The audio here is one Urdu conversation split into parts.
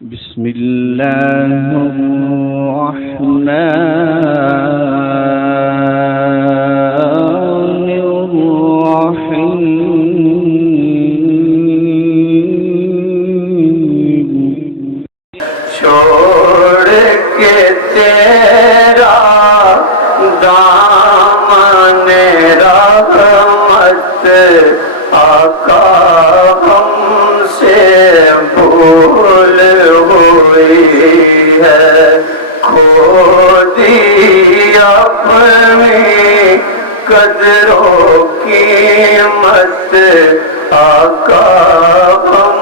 بسم الله الرحمن الرحيم چھوڑ کے تیرا دامن رحمت آقا ہم سے بھول ہوئی ہے، کھو دی اپنی قدر و قیمت آقا ہم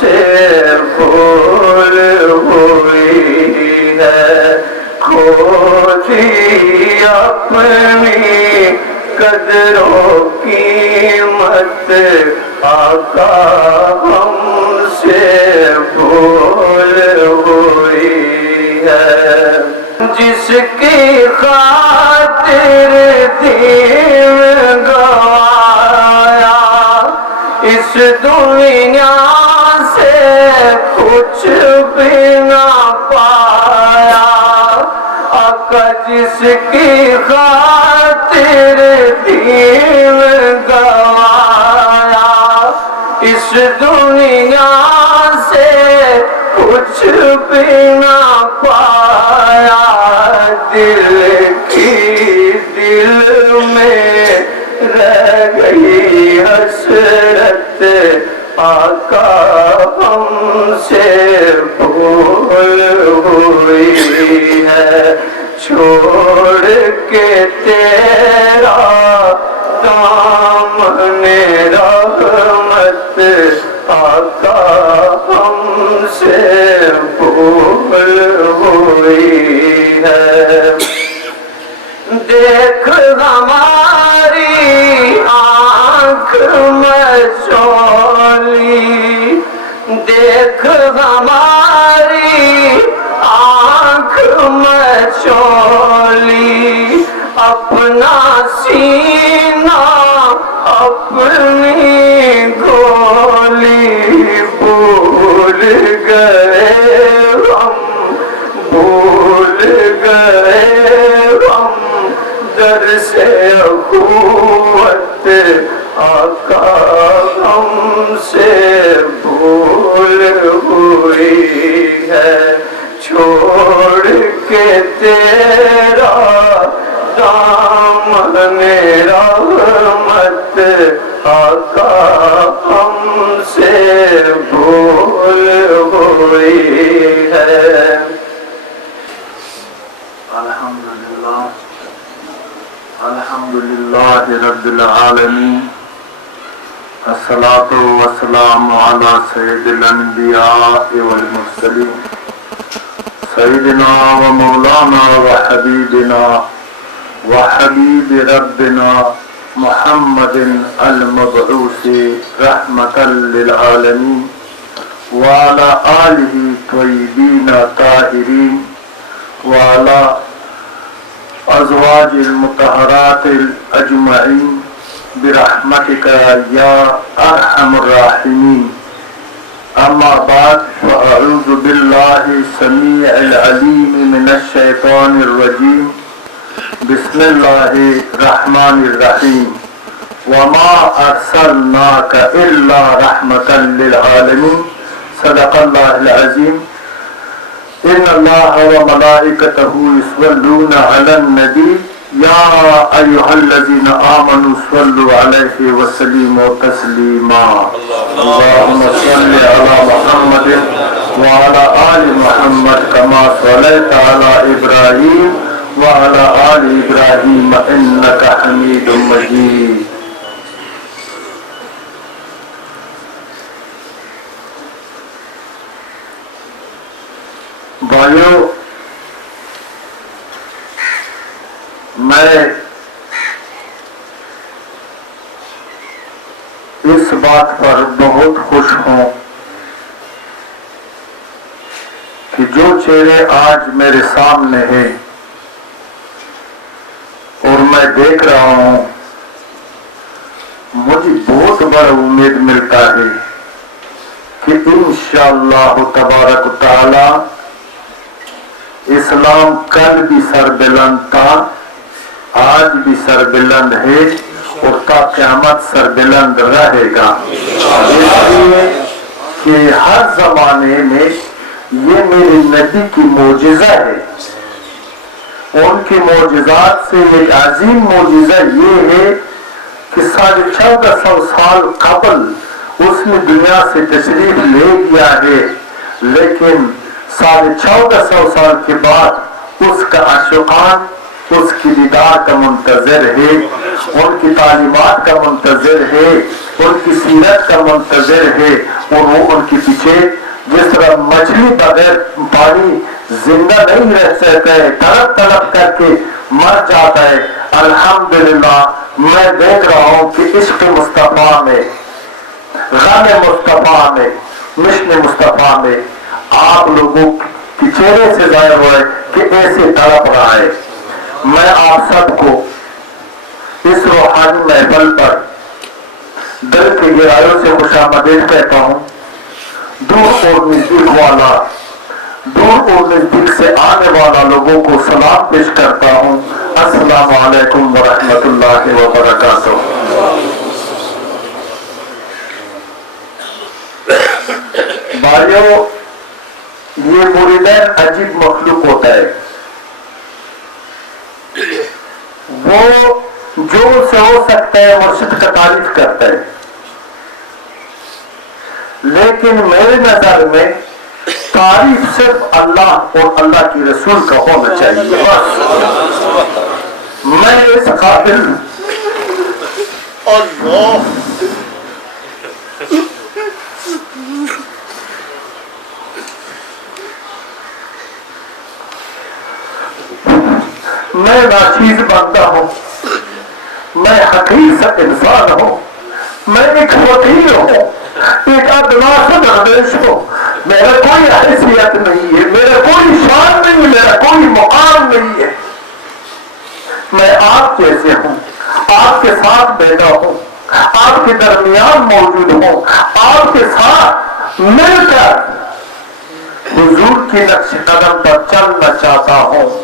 سے بھول ہوئی ہے، کھو دی اپنی قدر و قیمت آقا ہم سے بھول ہوئی ہے، جس کی خاطر دین گوایا اس دنیا سے کچھ بھی نہ پایا، آقا جس کی خاطر دین گوایا اس دنیا سے کچھ بھی نہ پایا، دل کی دل میں رہ گئی حسرت آقا ہم سے بھول ہوئی ہے، چھوڑ کے تیرا دامن رحمت آقا ہم سے بھول ہوئی ہے، دیکھ ہماری آنکھ مچولی، دیکھ ہماری آنکھ مچولی، اپنا سینہ اپنی گولی، بھول گئے ہم، بھول گئے ہم در سے اخوت آقا ہم سے بھول ہوئی ہے، چھوڑ کے تیرا دامن رحمت آقا ہم سے بھول ہوئی ہے۔ الحمدللہ رب العالمین، الصلاۃ والسلام علی سید الانبیاء والمرسلین، سیدنا و مولانا و حبیبنا و حبیب ربنا محمد المبعوث رحمتا للعالمین وعلى آلہ طیبین طاہرین وعلى ازواج المطہرات الاجمعین برحمتک یا ارحم الراحمین، اما بعد فاعوذ باللہ السمیع العلیم من الشیطان الرجیم، بسم اللہ الرحمن الرحیم، وما ارسلناک الا رحمتا للعالمین، صدق اللہ العظیم۔ ان اللہ و ملائکتہ یصلون علی النبی یا ایھا الذین آمنوا صلوا علیہ وسلموا تسلیما، اللہم صل علی محمد وعلی آل محمد کما صلیت علی ابراہیم وعلی آل ابراہیم انک حمید مجید۔ بھائیو، میں اس بات پر بہت خوش ہوں کہ جو چہرے آج میرے سامنے ہیں اور میں دیکھ رہا ہوں، مجھے بہت بڑا امید ملتا ہے کہ کہ انشاءاللہ تبارک و تعالی اسلام کل بھی سربلند تھا، آج بھی سربلند ہے اور تا قیامت سربلند رہے گا، اس لیے کہ ہر زمانے میں یہ میرے نبی کی معجزہ ہے۔ ان کی معجزات سے ایک عظیم معجزہ یہ ہے کہ 1450 سال قبل اس نے دنیا سے تشریف لے گیا ہے، لیکن 1450 سال کے بعد اس کا عاشقان اس کی دیدار کا منتظر ہے، ان کی تعلیمات کا منتظر ہے، ان کی سیرت کا منتظر ہے، اور وہ ان کے پیچھے جس طرح مچھلی بغیر پانی زندہ نہیں رہ سکتا ہے، تڑپ تڑپ کر کے مر جاتا ہے، الحمدللہ میں دیکھ رہا ہوں کہ عشق مصطفیٰ میں، غم مصطفیٰ میں، مشن مصطفیٰ میں آپ لوگوں کے چہرے سے ظاہر ہوا ہے کہ ایسے تڑپ رہا ہے۔ میں آپ سب کو اس روحانی محفل پر دل کے گہرائیوں سے خوش آمدید کہتا ہوں۔ دور اور نزدیک والا، دور اور نزدیک سے آنے والا لوگوں کو سلام پیش کرتا ہوں۔ السلام علیکم ورحمۃ اللہ وبرکاتہ۔ بھائیو، یہ مریدین عجیب مخلوق ہوتا ہے، وہ جو سے ہو سکتا ہے مرشد کا تعریف کرتا ہے، لیکن میرے نظر میں تعریف صرف اللہ اور اللہ کی رسول کا ہونا چاہیے، بس میں اس قابل اللہ میں ناچیز بنتا ہوں، میں حقیر سا انسان ہوں، میں ایک فقیر ہوں، ایک ادنا سا درویش ہوں، میرا کوئی حیثیت نہیں ہے، میرا کوئی شان نہیں ہے، میرا کوئی مقام نہیں ہے، میں آپ جیسے ہوں، آپ کے ساتھ بیٹھا ہوں، آپ کے درمیان موجود ہوں، آپ کے ساتھ مل کر حضور کی نقش قدم پر چلنا چاہتا ہوں،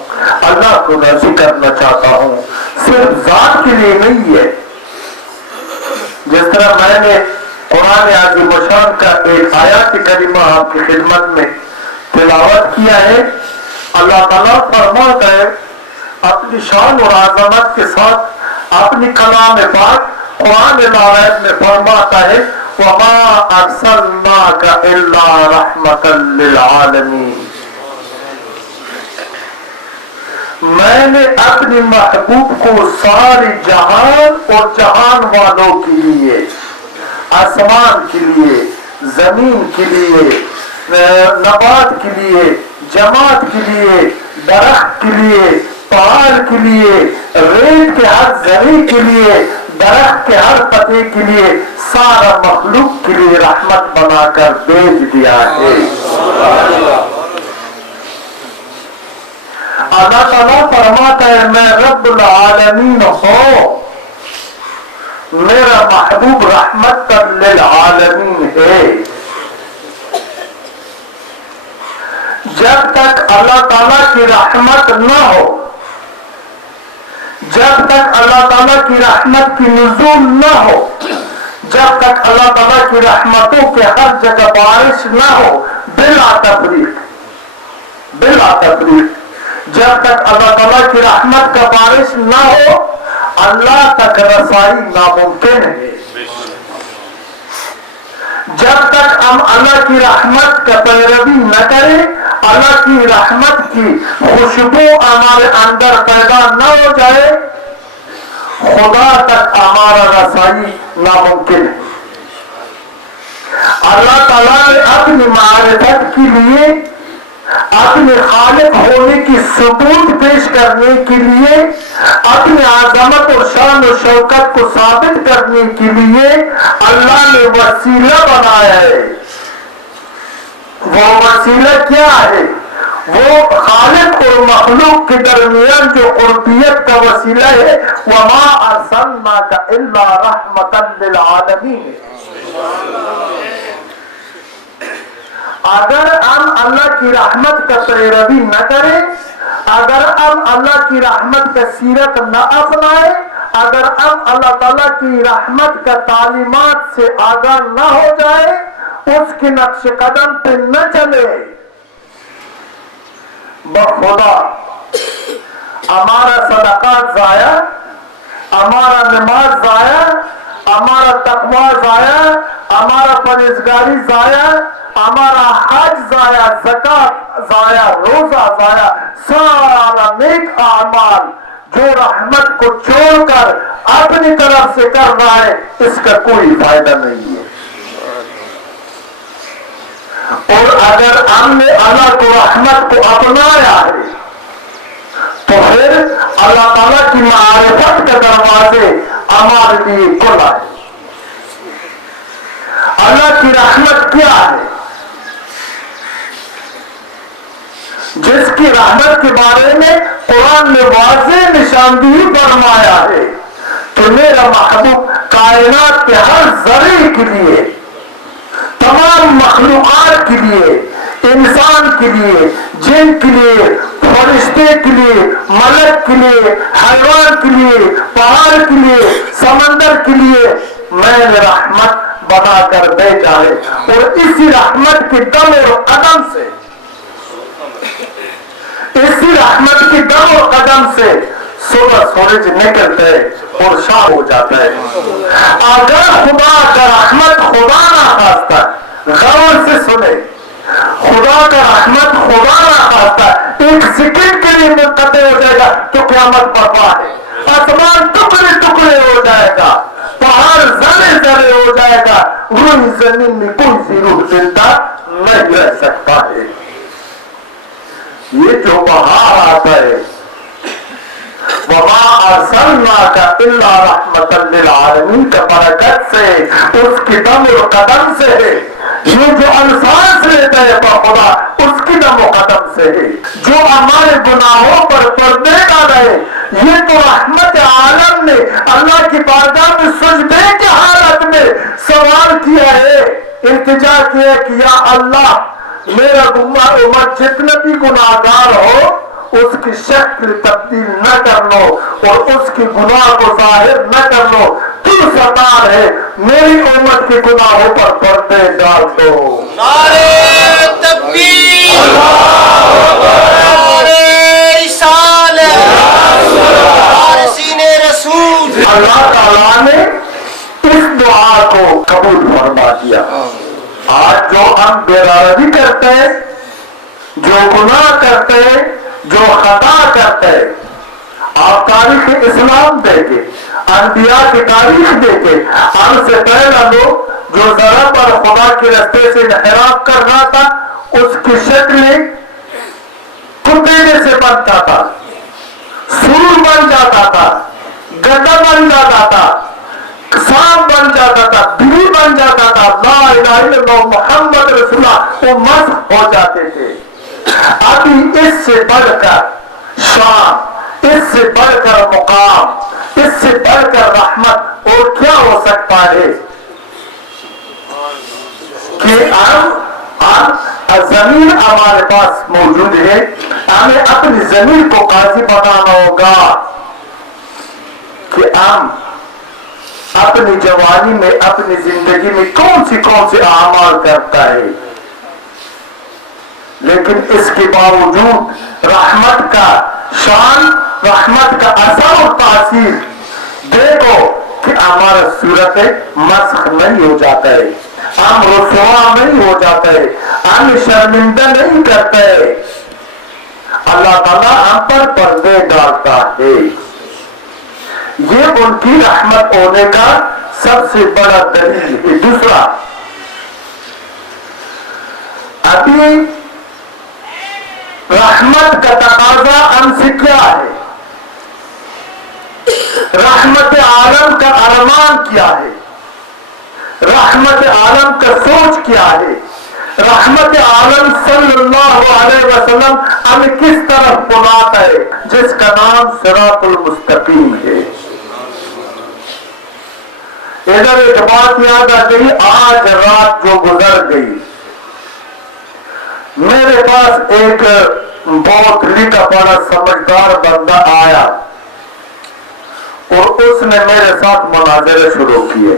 اللہ کو راضی کرنا چاہتا ہوں، صرف ذات کے لیے نہیں ہے۔ جس طرح میں نے قرآن عظیم الشان کا ایک آیات کریمہ آپ کی خدمت میں تلاوت کیا ہے، اللہ تعالیٰ فرماتا ہے اپنی شان اور عظمت کے ساتھ اپنی کلام پاک قرآن العظیم میں فرماتا ہے وَمَا أَرْسَلْنَاكَ إِلَّا رَحْمَةً لِلْعَالَمِينَ، میں نے اپنی محبوب کو ساری جہان اور جہان والوں کے لیے، آسمان کے لیے، زمین کے لیے، نبات کے لیے، جماعت کے لیے، درخت کے لیے، پہاڑ کے لیے، ریت کے ہر ذرے کے لیے، درخت کے ہر پتے کے لیے، سارا مخلوق کے لیے رحمت بنا کر بھیج دیا ہے۔ اللہ تعالیٰ فرماتا ہے میں رب العالمین ہوں، میرا محبوب رحمت للعالمین ہے۔ جب تک اللہ تعالیٰ کی رحمت نہ ہو، جب تک اللہ تعالیٰ کی رحمت کی نزول نہ ہو، جب تک اللہ تعالیٰ کی رحمتوں کے ہر جگہ بارش نہ ہو، بلا تفریق بلا تفریق، جب تک اللہ تعالیٰ کی رحمت کا بارش نہ ہو، اللہ تک رسائی ناممکن ہے۔ جب تک ہم اللہ کی رحمت کا پیروی نہ کریں، اللہ کی رحمت کی خوشبو ہمارے اندر پیدا نہ ہو جائے، خدا تک ہمارا رسائی ناممکن ہے۔ اللہ تعالیٰ نے اپنی معرفت کے لیے، اپنے خالق ہونے کی ثبوت پیش کرنے کے لیے، اپنی عظمت اور شان و شوکت کو ثابت کرنے کے لیے اللہ نے وسیلہ بنایا ہے۔ وہ وسیلہ کیا ہے؟ وہ خالق اور مخلوق کے درمیان جو قربیت کا وسیلہ ہے، وَمَا أَرْسَلْنَاكَ إِلَّا رَحْمَةً لِلْعَالَمِينَ۔ اگر ہم اللہ کی رحمت کا پیروی نہ کریں، اگر ہم اللہ کی رحمت کا سیرت نہ اپنائیں، اگر ہم اللہ تعالیٰ کی رحمت کا تعلیمات سے آگاہ نہ ہو جائے، اس کے نقش قدم پہ نہ چلے، بخدا ہمارا صدقات ضائع، ہمارا نماز ضائع، ہمارا تقوی ضائع، ہمارا پرہیزگاری ضائع، ہمارا حج ضائع، زکات ضائع، روزہ ضائع، سارا نیک اعمال جو رحمت کو چھوڑ کر اپنی طرف سے کر رہا ہے، اس کا کوئی فائدہ نہیں ہے۔ اور اگر ہم نے اللہ کو رحمت کو اپنایا ہے تو پھر اللہ تعالیٰ کی معرفت کے دروازے ہمارے لیے کھلا ہے۔ اللہ کی رحمت کیا ہے؟ جس کی رحمت کے بارے میں قرآن نے واضح نشاندہی فرمایا ہے کہ میرا محبوب کائنات کے ہر ذرے کے لیے، تمام مخلوقات کے لیے، انسان کے لیے، جن کے لیے، فرشتے کے لیے، ملک کے لیے، حیوان کے لیے، پہاڑ کے لیے، سمندر کے لیے میں نے رحمت بنا کر بھیجا ہے۔ اور اسی رحمت کے دم اور قدم سے، اسی رحمت کی دم اور قدم سے صبح سورج نکلتا ہے اور شام ہو جاتا ہے۔ اگر خدا کا رحمت خدا نہ خواستہ، غور سے سنے، خدا کا رحمت خدا نہ خواستہ ایک سیکنڈ کے لیے منقطع ہو جائے گا تو قیامت برپا ہے، آسمان ٹکڑے ٹکڑے ہو جائے گا، پہاڑ ذرے ذرے ہو جائے گا، روئی زمین میں کوئی سی روح زندہ نہیں رہ سکتا ہے۔ یہ جو بہار آتا ہے، وَمَا أَرْسَلْنَاكَ إِلَّا رَحْمَةً لِلْعَالَمِينَ کا برکت سے، اس کی دم و قدم سے ہے۔ یہ جو الفاظ لیتا ہے خدا، اس کی دم و قدم سے ہے۔ جو ہمارے گناہوں پر پردے ڈال رہے، یہ تو رحمت عالم نے اللہ کی بارگاہ میں سجدے کی حالت میں سوال کیا ہے، التجا کیا کہ یا اللہ میرا گناہ امت جتنے بھی گناہگار ہو، اس کی شکل تبدیل نہ کر لو اور اس کی گناہ کو ظاہر نہ کر لو، تو ستار ہے، میری امت کے گناہوں پر پردے ڈال دو۔ نعرہ تکبیر، نعرہ رسالت، نعرہ سینے رسول۔ اللہ تعالیٰ نے اس دعا کو قبول فرما دیا۔ آج جو ہم بیداری کرتے ہیں، جو گناہ کرتے ہیں، جو خطا کرتے ہیں، آپ تاریخ اسلام دیکھیں، انبیاء کی تاریخ دیکھیں، ہم سے پہلا لوگ جو ذرا پر خدا کے راستے سے انحراف کر رہا تھا، اس کی شکل کتے سے بنتا تھا، سور بن جاتا تھا، گدا بن جاتا تھا، سانپ بن جاتا تھا، بلی بن جاتا تھا، لا الہ الا اللہ محمد رسول اللہ، وہ مسخ ہو جاتے تھے۔ ابھی اس سے بڑھ کر شان، اس سے بڑھ کر مقام، اس سے بڑھ کر رحمت اور کیا ہو سکتا ہے کہ ہم زمین ہمارے پاس موجود ہے، ہمیں اپنی زمین کو قاضی بنانا ہوگا کہ ہم اپنی جوانی میں، اپنی زندگی میں کون سے اعمال کرتا ہے، لیکن اس کے باوجود رحمت کا شان، رحمت کا اثر اور تاثیر دیکھو کہ ہمارا صورت مسخ نہیں ہو جاتا ہے، ہم رسوا نہیں ہو جاتا ہے، ہم شرمندہ نہیں کرتے، اللہ تعالیٰ ہم پر پردے ڈالتا ہے۔ یہ ان کی رحمت ہونے کا سب سے بڑا دلیل ہے۔ دوسرا، ابھی رحمت کا تقاضا ہم سے کیا ہے؟ رحمت عالم کا ارمان کیا ہے؟ رحمت عالم کا سوچ کیا ہے؟ رحمت عالم صلی اللہ علیہ وسلم ہمیں کس طرف بلاتا ہے؟ جس کا نام صراط المستقیم ہے۔ ادھر ایک بات یاد آ گئی، آج رات جو گزر گئی، پاس ایک بہت لکھا پڑھا سمجھدار بندہ آیا اور اس نے میرے ساتھ مناظرے شروع کیے،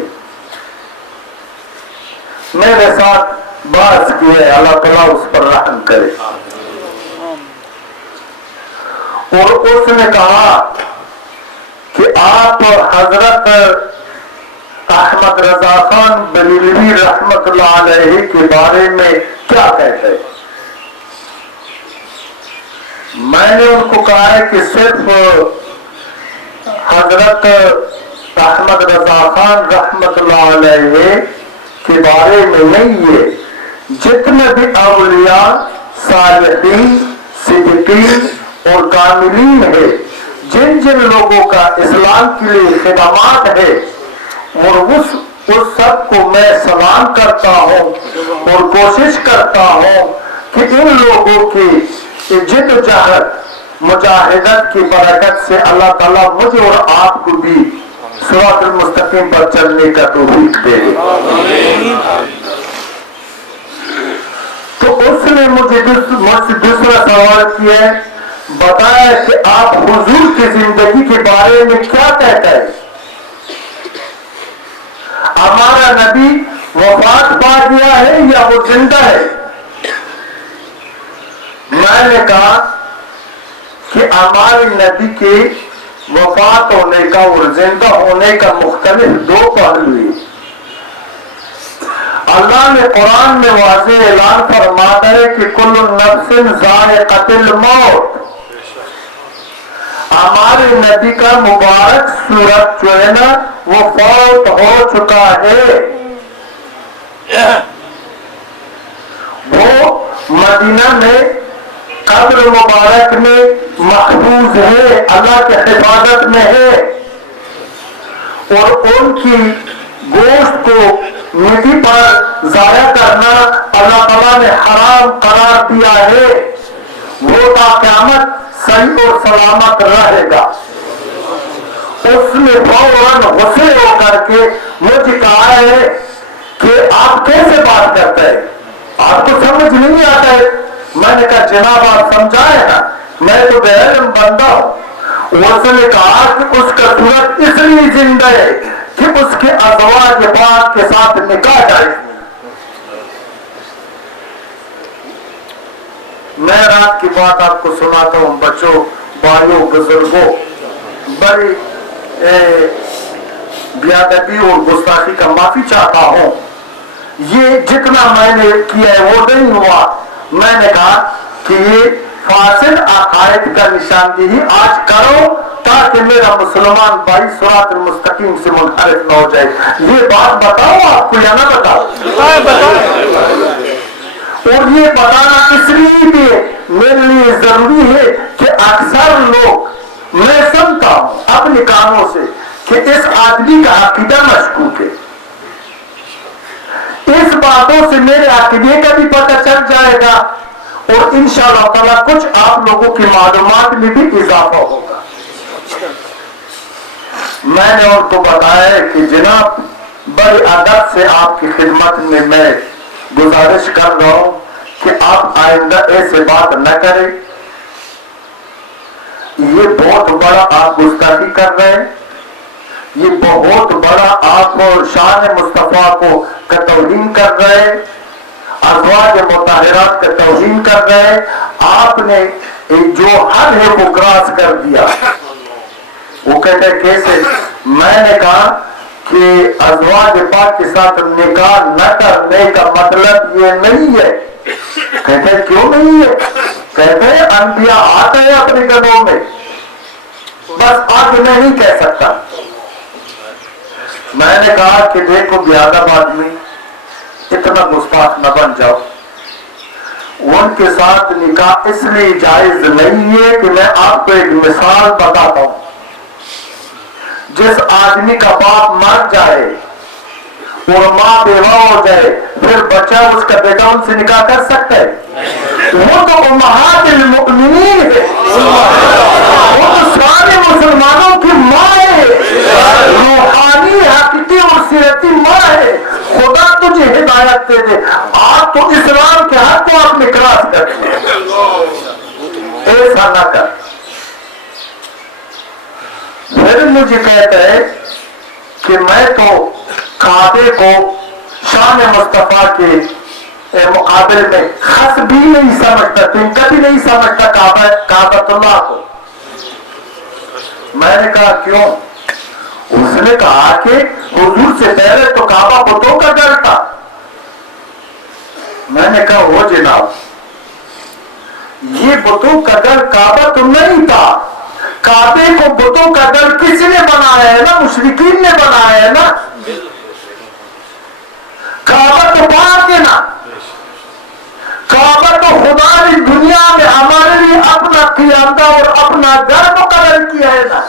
میرے ساتھ بحث کیے، اللہ تعالیٰ اس پر رحم کرے۔ اور اس نے کہا کہ آپ حضرت احمد رضا خان بریلوی رحمت اللہ علیہ کے بارے میں کیا کہتے ہیں؟ میں نے ان کو کہا ہے کہ صرف حضرت احمد رضا خان رحمت اللہ علیہ کے بارے میں نہیں ہے، جتنے بھی اولیاء صالحین صدیقین اور کاملین ہے، جن جن لوگوں کا اسلام کے لیے خدمات ہے، اور اس سب کو میں سلام کرتا ہوں اور کوشش کرتا ہوں کہ ان لوگوں کی جد و جہد مجاہدت کی برکت سے اللہ تعالیٰ مجھے اور آپ کو بھی صراط المستقیم پر چلنے کا توفیق دے دے۔ تو اس نے مجھے دوسرا سوال کیا ہے، بتایا کہ آپ حضور کی زندگی کے بارے میں کیا کہتا ہے؟ ہمارا نبی وفات پا گیا ہے یا وہ زندہ ہے؟ میں نے کہا کہ ہمارے نبی کے وفات ہونے کا اور زندہ ہونے کا مختلف دو پہلو ہیں۔ اللہ نے قرآن میں واضح اعلان فرماتا ہے کہ کل نفس ذائقۃ الموت۔ ہمارے نبی کا مبارک صورت جو ہے نا وہ فوت ہو چکا ہے، وہ مدینہ میں قبر مبارک میں محفوظ ہے، اللہ کے حفاظت میں ہے، اور ان کی گوشت کو مٹی پر ضائع کرنا اللہ تعالیٰ نے حرام قرار دیا ہے، وہ تا قیامت صحیح اور سلامت رہے گا۔ اس نے فوراً غصے ہو کر کے مجھے کہا ہے کہ آپ کیسے بات کرتے ہیں، آپ کو سمجھ نہیں آتا ہے؟ میں نے کہا جناب آپ سمجھائے نا، میں تو بے علم بندہ ہوں۔ اس نے کہا کہ اس کا صورت اس لیے زندہ ہے کہ اس کے ازواج پاک کے ساتھ نکاح جائز نہیں۔ میں رات کی بات آپ کو سناتا ہوں، بچوں بھائیوں بزرگوں، بڑی بے ادبی اور گستاخی کا معافی چاہتا ہوں، یہ جتنا میں نے کیا ہے وہ نہیں ہوا۔ میں نے کہا کہ یہ فاسد عقائد کا نشاندہی آج کرو تاکہ میرا مسلمان بھائی صراط المستقیم سے منحرف نہ ہو جائے۔ یہ بات بتاؤ آپ کو یا نہ بتاؤ؟ اور یہ بتانا اس لیے بھی میرے لیے ضروری ہے کہ اکثر لوگ، میں سنتا ہوں اپنے کانوں سے کہ اس آدمی کا عقیدہ مشکوک ہے۔ اس باتوں سے میرے عقیدے کا بھی پتہ چل جائے گا اور انشاءاللہ تعالیٰ کچھ آپ لوگوں کی معلومات میں بھی اضافہ ہوگا۔ میں نے ان کو بتایا کہ جناب بڑے ادب سے آپ کی خدمت میں میں گزارش کر رہا ہوں کہ آپ آئندہ ایسے بات نہ کریں، یہ بہت بڑا آپ گستاخی کر رہے ہیں، یہ بہت بڑا آپ شان مصطفیٰ کو کا توہین کر رہے ہیں، ازواج مطہرات کا توہین کر رہے ہیں، آپ نے جو حد ہے وہ کراس کر دیا۔ وہ کہتے ہیں کیسے؟ میں نے کہا کہ ازواج پاک کے ساتھ نکاح نہ کرنے کا مطلب یہ نہیں ہے۔ کہتے ہیں کیوں نہیں ہے؟ کہتے ہیں انبیاء آتے ہیں اپنے گھروں میں، بس آگے میں نہیں کہہ سکتا۔ میں نے کہا کہ دیکھو بے ادب آدمی، اتنا گستاخ نہ بن جاؤ۔ ان کے ساتھ نکاح اس لیے جائز نہیں ہے کہ میں آپ کو ایک مثال بتاتا ہوں۔ جس آدمی کا باپ مر جائے اور ماں بیوہ ہو جائے، پھر بچہ اس کا بیٹا ان سے نکاح کر سکتا ہے؟ وہ تو امہات المؤمنین ہے، وہ تو سارے مسلمانوں کی ماں ہے، روحانی حقیقی اور سیرتی ماں ہے۔ خدا تجھے ہدایت دے دے۔ آپ تو اسلام کے حق کو آپ نے کراس کر دیا. ایسا نہ کر. پھر مجھے کہتا ہے کہ میں تو کعبے کو شان مصطفیٰ کے مقابل میں خس بھی نہیں سمجھتا. تم کبھی نہیں سمجھتا کعبۃ اللہ کو. میں نے کہا کیوں؟ اس نے کہا کہ حضور سے پہلے تو کعبہ بتوں کا گھر تھا. میں نے کہا وہ جناب یہ بتوں کا گھر کعبہ تو نہیں تھا. کعبے کو بتوں کا گھر کس نے بنایا ہے نا؟ مشرکین نے بنایا ہے نا. کعبہ تو پاک ہے نا. کعبہ تو خدا نے دنیا میں ہمارے لیے اپنا قیادہ اور اپنا گھر مقرر کیا ہے نا.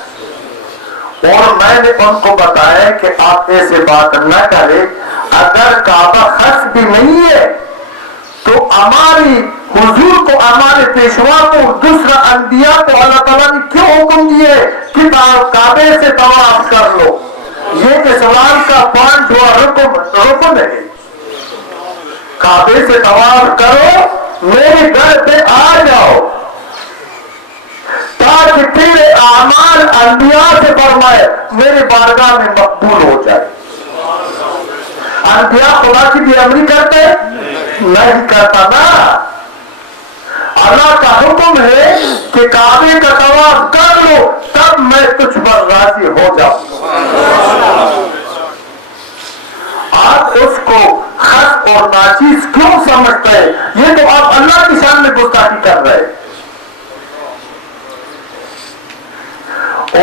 اور میں نے ان کو بتایا کہ آپ ایسے بات نہ کریں. اگر کعبہ خاص بھی نہیں ہے تو ہماری حضور کو ہمارے پیشوا کو دوسرا انبیاء کو اللہ تعالیٰ نے کیوں حکم دیے کہ کعبے سے طواف کر لو؟ یہ اسلام کا 5 رکن ہے. کعبے سے طواف کرو, میرے گھر پہ آ جاؤ تاکہ تیرے اعمال انبیاء سے فرمائے میرے بارگاہ میں مقبول ہو جائے. انبیاء خدا کی بے امری کرتے نہیں کرتا نا. اللہ کا حکم ہے کہ کعبے کا طواف کر لو تب میں تجھ پر راضی ہو جاؤں. آپ اس کو خس اور ناچیز کیوں سمجھتے ہیں؟ یہ تو آپ اللہ کی شان میں گستاخی کر رہے ہیں.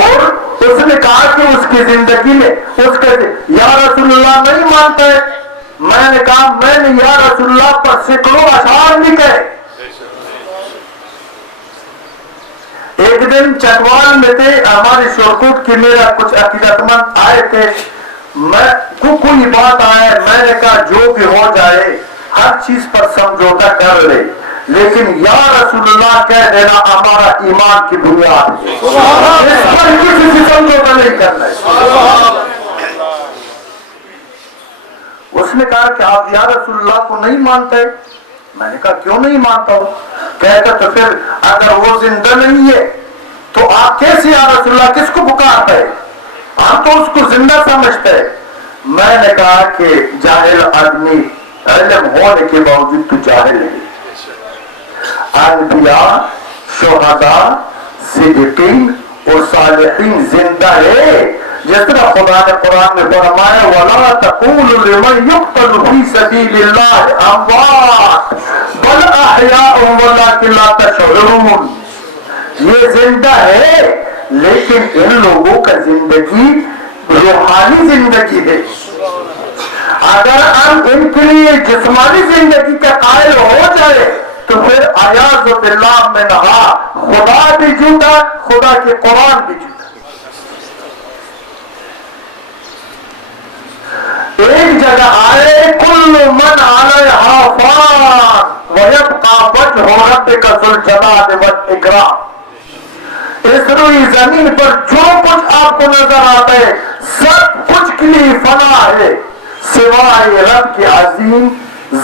اور اس نے کہا کہ اس کی زندگی میں اس کے یا رسول اللہ نہیں مانتا ہے. میں نے کہا میں نے یا رسول اللہ پر سینکڑوں اشعار لکھے. ایک دن چکوال میں تھے ہمارے شورکوٹ کی, میرا کچھ عقیدت مند آئے تھے. میں کوئی بات آئے, میں نے کہا جو بھی ہو جائے ہر چیز پر سمجھوتا کر لے, لیکن یا رسول اللہ کہہ دینا ہمارا ایمان کی بنیاد ہے. اس پر کسی سے سمجھوتا نہیں کرنا ہے. اس نے کہا کہ آپ یا رسول اللہ کو نہیں مانتے. میں نے کہا کیوں نہیں مانتا ہوں؟ کہتا تو پھر اگر وہ زندہ نہیں ہے تو آپ کیسے یا رسول اللہ کس کو پکارتے ہیں؟ ہم تو اس کو زندہ سمجھتے ہیں. میں نے کہا کہ جاہل آدمی علم ہونے کے باوجود تو جاہل ہے. انبیاء, شہداء, صدیقین اور صالحین زندہ ہے. جس طرح خدا نے قرآن میں فرمایا وَلَا تَقُولُوا لِمَنْ يُقْتَلُ فِي سَبِيلِ اللَّهِ أَمْوَاتٌ بَلْ أَحْيَاءٌ وَلَكِنْ لَا تَشْعُرُونَ. یہ زندہ ہے لیکن ان لوگوں کا زندگی روحانی زندگی ہے. اگر ہم ان کے لیے جسمانی زندگی کا قائل ہو جائے تو پھر اعوذ باللہ میں نہا خدا بھی جھوٹا, خدا کے قرآن بھی جھوٹا. ایک جگہ آئے کل من علیہا فان ویبقى وجہ ربک ذو الجلال والاکرام. اس روئی زمین پر جو کچھ آپ کو نظر آتا ہے سب کچھ کے لیے فنا ہے سوائے رب کی عظیم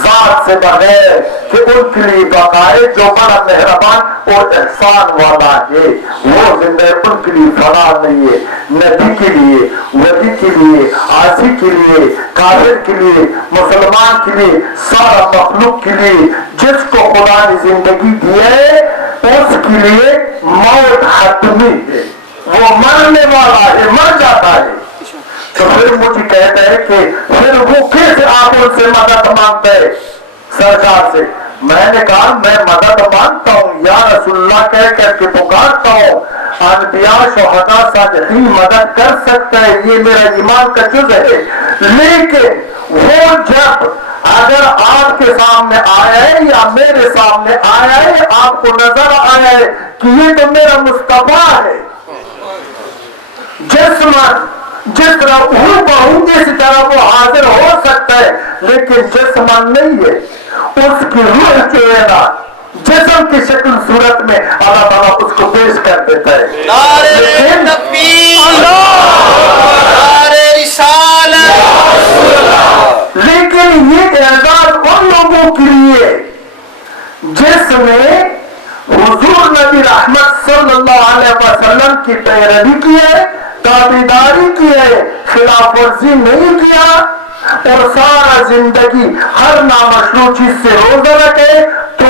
ذات سے بغیر کہ ان کے لیے بقائے جو بڑا مہربان اور احسان والا ہے. وہ زندہ ان کے لیے فنا نہیں ہے. نبی کے لیے, ولی کے لیے, عاصی کے لیے, کافر کے لیے, مسلمان کے لیے, سارا مخلوق کے لیے جس کو خدا نے زندگی دی ہے اس کے لیے موت حتمی ہے. وہ مرنے والا ہے, مر جاتا ہے. تو پھر مجھے کہتا ہے کہ پھر وہ کیسے آپ ان سے مدد مانگتا ہے سرکار سے؟ میں نے کہا میں مدد مانگتا ہوں, یا رسول اللہ کہہ کر کے پکارتا ہوں. انبیاء, شہداء, صالحین مدد کر سکتا ہے, یہ میرا ایمان کا جز ہے. لیکن وہ جب اگر آپ کے سامنے آیا ہے یا میرے سامنے آیا ہے, آپ کو نظر آیا ہے کہ یہ تو میرا مصطفیٰ ہے, جس طرح ہوں بہوں اس طرح وہ حاضر ہو سکتا ہے, لیکن جسم نہیں ہے. اس کی روح جو ہے نا جسم کی شکل صورت میں اللہ تعالیٰ اس کو پیش کر دیتا ہے. نعرہ تکبیر, نعرہ رسالت. لیکن یہ اعزاز ان لوگوں کے لیے جس نے حضور نبی رحمت صلی اللہ علیہ وسلم کی پیروی کی ہے، تابعداری کی ہے، خلاف ورزی نہیں کیا اور سارا زندگی ہر نامشروع چیز سے روزہ رکھے، تو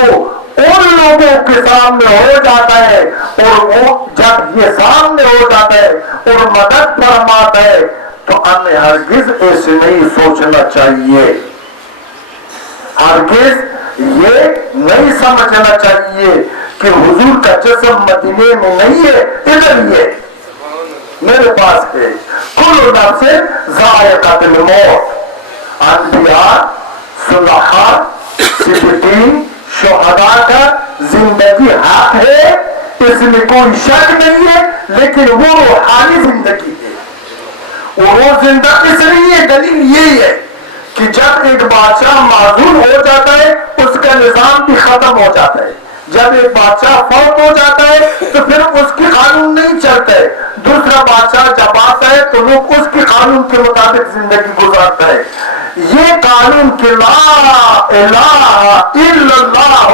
ان لوگوں کے سامنے ہو جاتا ہے، اور وہ جب یہ سامنے ہو جاتا ہے اور مدد فرماتا ہے تو ہمیں ہرگز ایسے نہیں سوچنا چاہیے، ہرگز یہ نہیں سمجھنا چاہیے کہ حضور کا جسم مدینے میں نہیں ہے، ادھر ہی ہے، میرے پاس ہے۔ کل نفس ذائقۃ الموت، انبیاء، صلحاء، صدیقین، شہداء کا زندگی حق ہے، اس میں کوئی شک نہیں ہے، لیکن وہ روحانی زندگی ہے، وہ زندہ اس لیے دلیل یہی ہے کہ جب ایک بادشاہ معذور ہو جاتا ہے اس کا نظام بھی ختم ہو جاتا ہے، جب ایک بادشاہ فوت ہو جاتا ہے تو پھر اس کی قانون نہیں چلتا ہے، دوسرا بادشاہ جب آتا ہے تو لوگ اس کی قانون کے مطابق زندگی گزارتا ہے۔ یہ قانون کہ لا الہ الا اللہ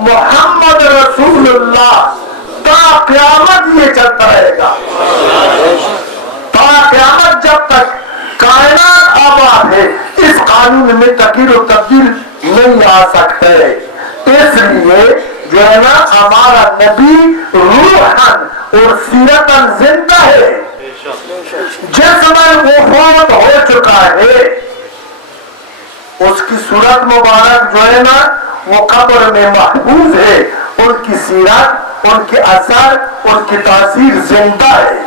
محمد رسول اللہ تا قیامت یہ چلتا رہے گا، تا قیامت جب تک کائنات آباد ہے اس قانون میں تغیر و تبدیل نہیں آ سکتے، اس لیے جو ہے نا ہمارا نبی روحاً اور سیرتاً زندہ ہے، جسماً وہ فوت ہو چکا ہے، اس کی صورت مبارک جو ہے نا وہ قبر میں محفوظ ہے، ان کی سیرت، ان کے اثر، ان کی تاثیر زندہ ہے۔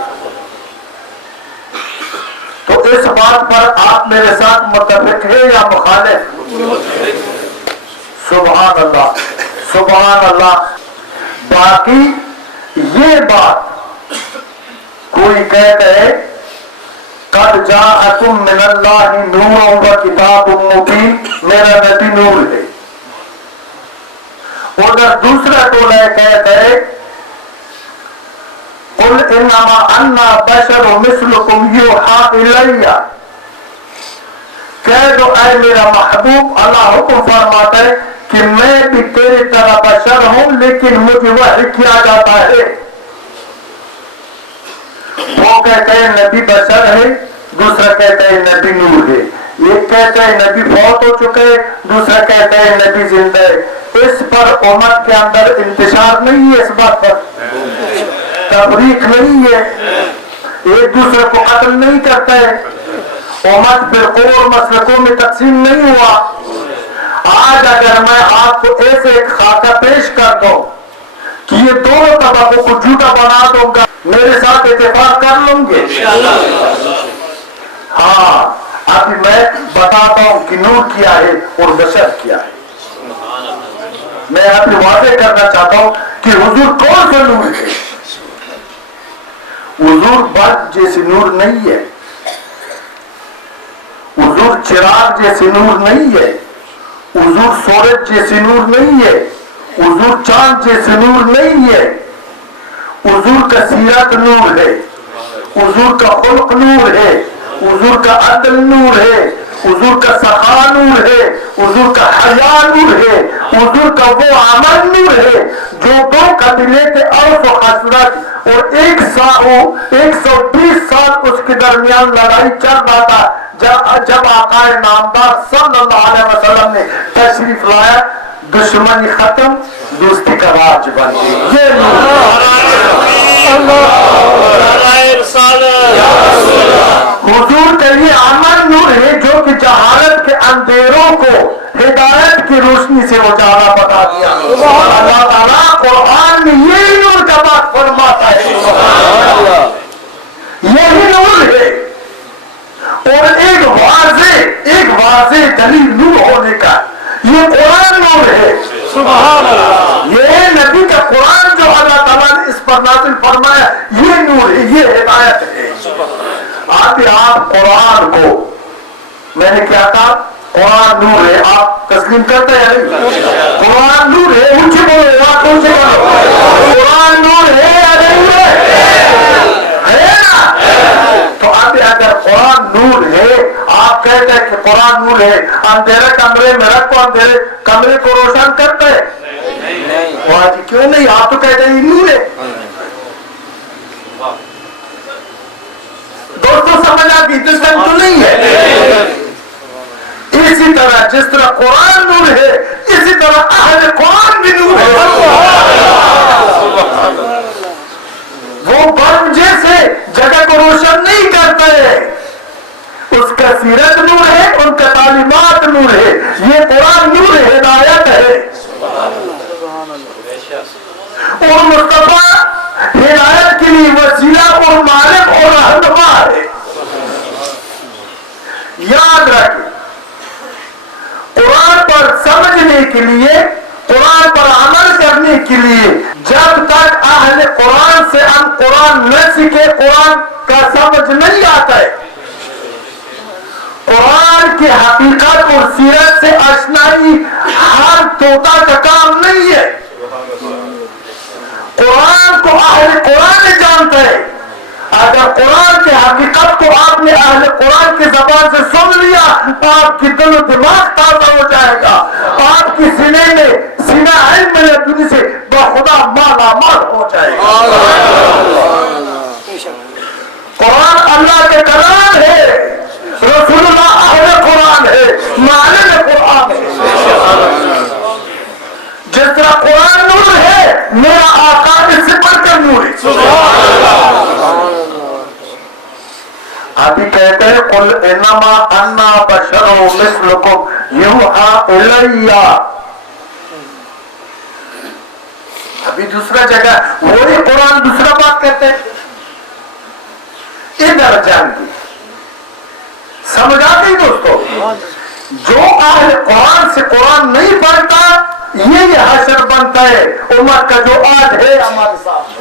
تو اس بات پر آپ میرے ساتھ متفق ہے یا مخالف؟ سبحان اللہ، سبحان اللہ۔ باقی یہ بات کوئی کہتا ہے قد جاءکم من اللہ نور و کتاب مبین، میرا نبی نور ہے، ادھر دوسرا ٹولہ کہتا ہے قل انما انا بشر مثلکم یوحی الی، کہہ دو اے میرا محبوب، اللہ حکم فرماتا ہے کہ میں بھی تیری طرح بشر ہوں لیکن مجھے وحی کیا جاتا ہے۔ وہ کہتا ہے نبی بشر ہے، دوسرا کہتا ہے نبی نور ہے، ایک کہتا ہے نبی فوت ہو چکے، دوسرا کہتا ہے نبی زندہ ہے۔ اس پر امت کے اندر انتشار نہیں ہے، اس بات پر تفریق نہیں ہے، ایک دوسرے کو قتل نہیں کرتا ہے، امت فرقوں اور مسلکوں میں تقسیم نہیں ہوا۔ آج اگر میں آپ کو ایسے ایک خاکہ پیش کر دوں کہ یہ دونوں طبقوں کو جھوٹا بنا دوں گا، میرے ساتھ اتفاق کر لوں گے؟ ہاں، ابھی میں بتاتا ہوں کہ نور کیا ہے اور بشر کیا ہے۔ میں ابھی واضح کرنا چاہتا ہوں کہ حضور کون سا نور ہے۔ حضور بلب جیسی نور نہیں ہے، حضور چراغ جیسی نور نہیں ہے، حضور سورج جیسی نور نہیں ہے، حضور چاند جیسی نور نہیں ہے، حضور کا سیرت نور ہے، حضور کا خلق نور ہے، حضور کا عدل نور ہے، حضور کا سخا نور ہے، حضور کا حیا نور ہے، حضور کا وہ عمل نور ہے جو دو قبیلے کے اوس و خزرج اور 120 سال اس کے درمیان لڑائی چل رہا تھا، جب آقا نامدار صلی اللہ علیہ وسلم نے تشریف لایا، دشمنی ختم، دوستی کا راج بن گئی۔ یہ حضور کا یہ عمل نور ہے جو کہ جہالت کے اندھیروں کو ہدایت کی روشنی سے اجالا بتا دیا۔ اللہ تعالیٰ قرآن میں یہی نور کا بات فرماتا ہے، یہی نور ہے، اور ایک واضح دلیل نور ہونے کا یہ قرآن نور ہے۔ سبحان اللہ، یہ نبی کا قرآن جو اللہ تعالیٰ نے اس پر نازل فرمایا یہ نور ہے، یہ ہدایت ہے۔ آپ قرآن کو، میں نے کیا کہا؟ قرآن نور ہے، آپ تسلیم کرتے ہیں؟ قرآن نور ہے، اونچے بولو، آپ اونچے بولو، قرآن نور ہے یا نہیں ہے؟ ہے نا؟ تو اب اگر قرآن نور ہے، آپ کہتے ہیں کہ قرآن نور ہے، اندھیرے کمرے میں رکھ کو اندھیرے کمرے کو روشن کرتے ہیں؟ وہاں جی کیوں نہیں؟ آپ تو کہتے ہیں یہ نور ہے۔ دوستوں سمجھ آ گئی؟ دشمن تو نہیں ہے۔ اسی طرح جس طرح قرآن نور ہے، اسی طرح اہل قرآن بھی نور ہے۔ وہ بلب جیسے جگہ کو روشن نہیں کرتا ہے، اس کا سیرت نور ہے، ان کا تعلیمات نور ہے، یہ قرآن نور ہے، ہدایت ہے۔ اور مصطفیٰ ہدایت کے لیے وسیلہ اور مالک اور رہنما ہے۔ یاد رکھیں، قرآن پر سمجھنے کے لیے، قرآن پر عمل کرنے کے لیے جب تک اہل قرآن سے ہم قرآن نہ سیکھے، قرآن کا سمجھ نہیں آتا ہے۔ قرآن کی حقیقت اور سیرت سے آشنائی ہر طوطا کا کام نہیں ہے۔ قرآن کو اہل قرآن جانتا ہے۔ اگر قرآن کی حقیقت کو آپ نے اہل قرآن کی زبان سے سن لیا، آپ کی دل و دماغ تازہ ہو جائے گا، آپ کی سینے میں سینہ علم لدنی سے بخدا مالا مال ہو جائے گا۔ قرآن اللہ کے کلام ہے، رسول اللہ اہل قرآن ہے، معلم قرآن ہے۔ جس طرح قرآن نور ہے، میرا آقا اس سے بڑھ کر نور ہے۔ ابھی کہتے ہیں قل انما انا بشر مثلکم یوحی الی۔ ابھی دوسرا جگہ وہی قرآن دوسرا بات کرتے ہیں۔ ادھر جان دی سمجھ آتی دوستو؟ جو اہل قرآن سے قرآن نہیں پڑھتا، یہ حشر بنتا ہے امت کا جو آج ہے ہمارے ساتھ۔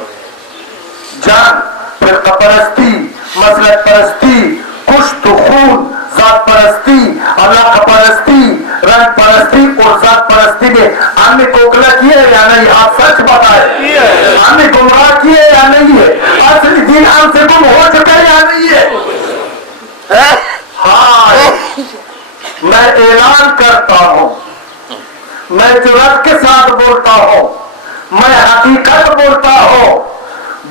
جان فرقہ پرستی، مسلک پرستی، کشت و خون، ذات پرستی، اللہ کا پرستی، رنگ پرستی اور ذات پرستی میں ہم نے کوکلا کیے یا نہیں؟ آپ سچ بتائیں، ہم نے گمراہ کیے یا نہیں ہے؟ اصلی دین ہم سے گم ہو چکا یا نہیں ہے؟ ہاں، میں اعلان کرتا ہوں، میں جرأت کے ساتھ بولتا ہوں، میں حقیقت بولتا ہوں،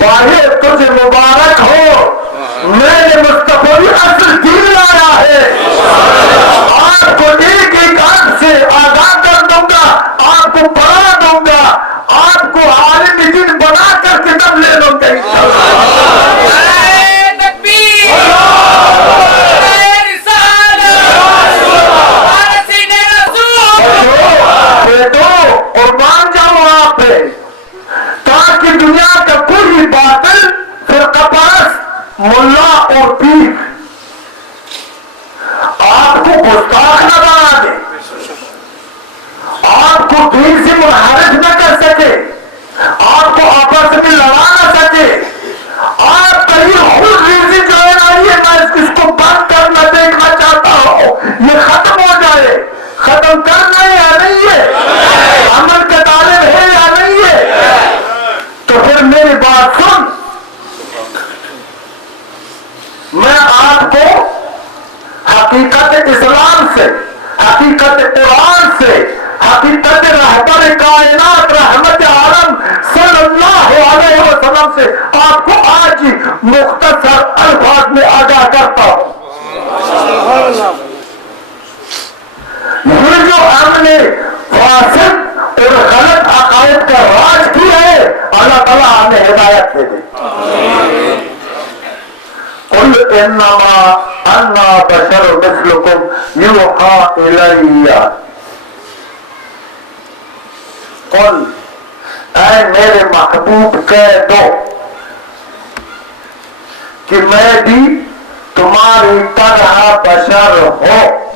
باہر تجھے مبارک ہو، میں نے مصطفی اصل دین لایا ہے۔ آپ کو ایک ایک آنکھ سے آگاہ کر دوں گا، آپ کو پڑھا دوں گا، آپ کو عالم دین بنا کر کتاب لے لوں گا انشاءاللہ۔ قربان جاؤں آپ پہ، تاکہ دنیا کا کوئی باطل فرقہ پرست ملا اور پیر آپ کو گستاخ نہ بنا دے، آپ کو دین سے منحرف نہ کر سکے، آپ کو آپس میں لڑا نہ سکے۔ آپ کا یہ خود ریزی جو ہے نا، یہ میں اس کو بند کرنا دیکھنا چاہتا ہوں، یہ ختم ہو جائے۔ ختم کرنا ہے یا نہیں ہے؟ عمل کا طالب ہے یا نہیں ہے؟ تو پھر میری بات سن، میں آپ کو حقیقت اسلام سے، حقیقت قرآن سے، حقیقت رہبر کائنات رحمت عالم صلی اللہ علیہ وسلم سے آپ کو آج ہی مختصر الفاظ میں آگاہ کرتا ہوں۔ یہ جو ہم نے فاسد اور غلط عقائد کا راج کیا ہے، اللہ تعالیٰ ہمیں ہدایت دے دے۔ قل انما انا بشر مثلکم یوحی الی۔ قل، اے میرے محبوب کہہ دو کہ میں بھی تمہاری طرح بشر ہوں،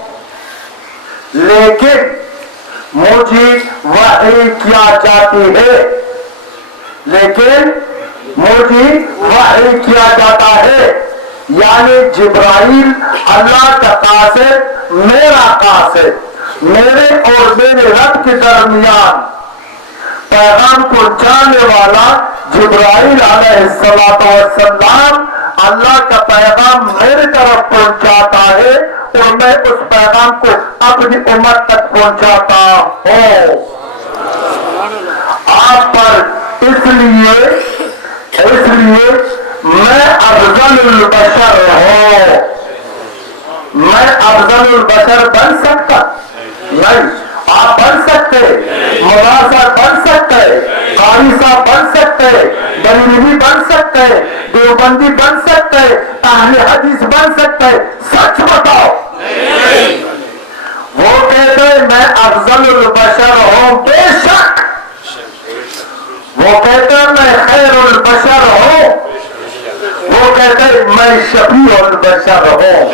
لیکن مجھے وحی کیا جاتی ہے، لیکن مجھے وحی کیا جاتا ہے، یعنی جبرائیل اللہ کا قاصد، میرا قاصد، میرے اور میرے رب کے درمیان پیغام کو جاننے والا جبرائیل علیہ السلام اللہ کا پیغام میرے طرف پہنچاتا ہے اور میں اس پیغام کو اپنی امت تک پہنچاتا ہوں آپ پر، اس لیے میں افضل البشر ہوں. میں افضل البشر بن سکتا نہیں. آپ بن سکتے، مدرسہ بن سکتے، قاری صاحب بن سکتے، بریلوی بن سکتے، دیوبندی بن سکتے، اہل حدیث بن سکتے. سچ بتاؤ. وہ کہتے میں افضل البشر ہوں، بے شک. وہ کہتے میں خیر البشر ہوں، وہ کہتے میں شفیع البشر ہوں،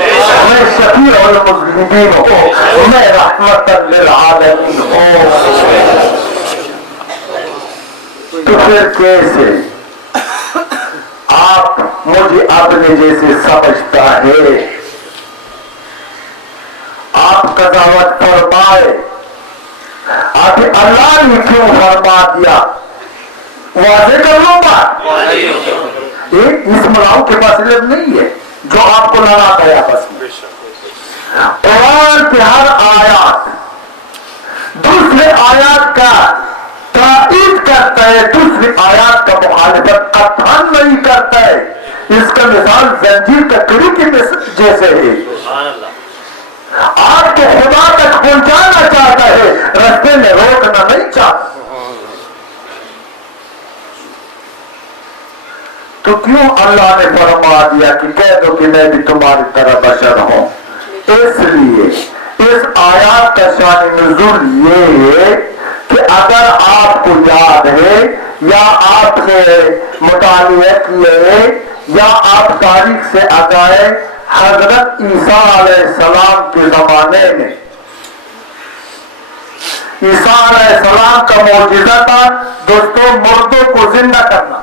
میں شفیع المذنبین ہوں، میں رحمت للعالمین ہوں. تو پھر کیسے آپ مجھے اپنے جیسے سمجھتا ہے؟ آپ قضاوت فرمائے آپ اللہ نے کیوں فرما دیا؟ واضح کر لوں گا. اس ملاؤں کے پاس علم نہیں ہے جو آپ کو لڑا گیا. بس قرآن کی ہر آیات دوسرے آیات کا تائید کرتا ہے، دوسری آیات کا مخالفت قطعاً نہیں کرتا ہے. اس کا مثال زنجیر کا کڑی کے جیسے ہے. آپ کو خدا تک پہنچانا چاہتا ہے، راستے میں روکنا نہیں چاہتا. تو کیوں اللہ نے فرما دیا کہ کہہ دو کہ میں بھی تمہاری طرح بشر ہوں؟ اس لیے اس آیات کا شان نزول یہ ہے کہ اگر آپ کو یاد ہے یا آپ نے مطالعہ کیے یا آپ تاریخ سے آگاہ، حضرت عیسیٰ علیہ السلام کے زمانے میں عیسیٰ علیہ السلام کا معجزہ تھا دوستوں مردوں کو زندہ کرنا،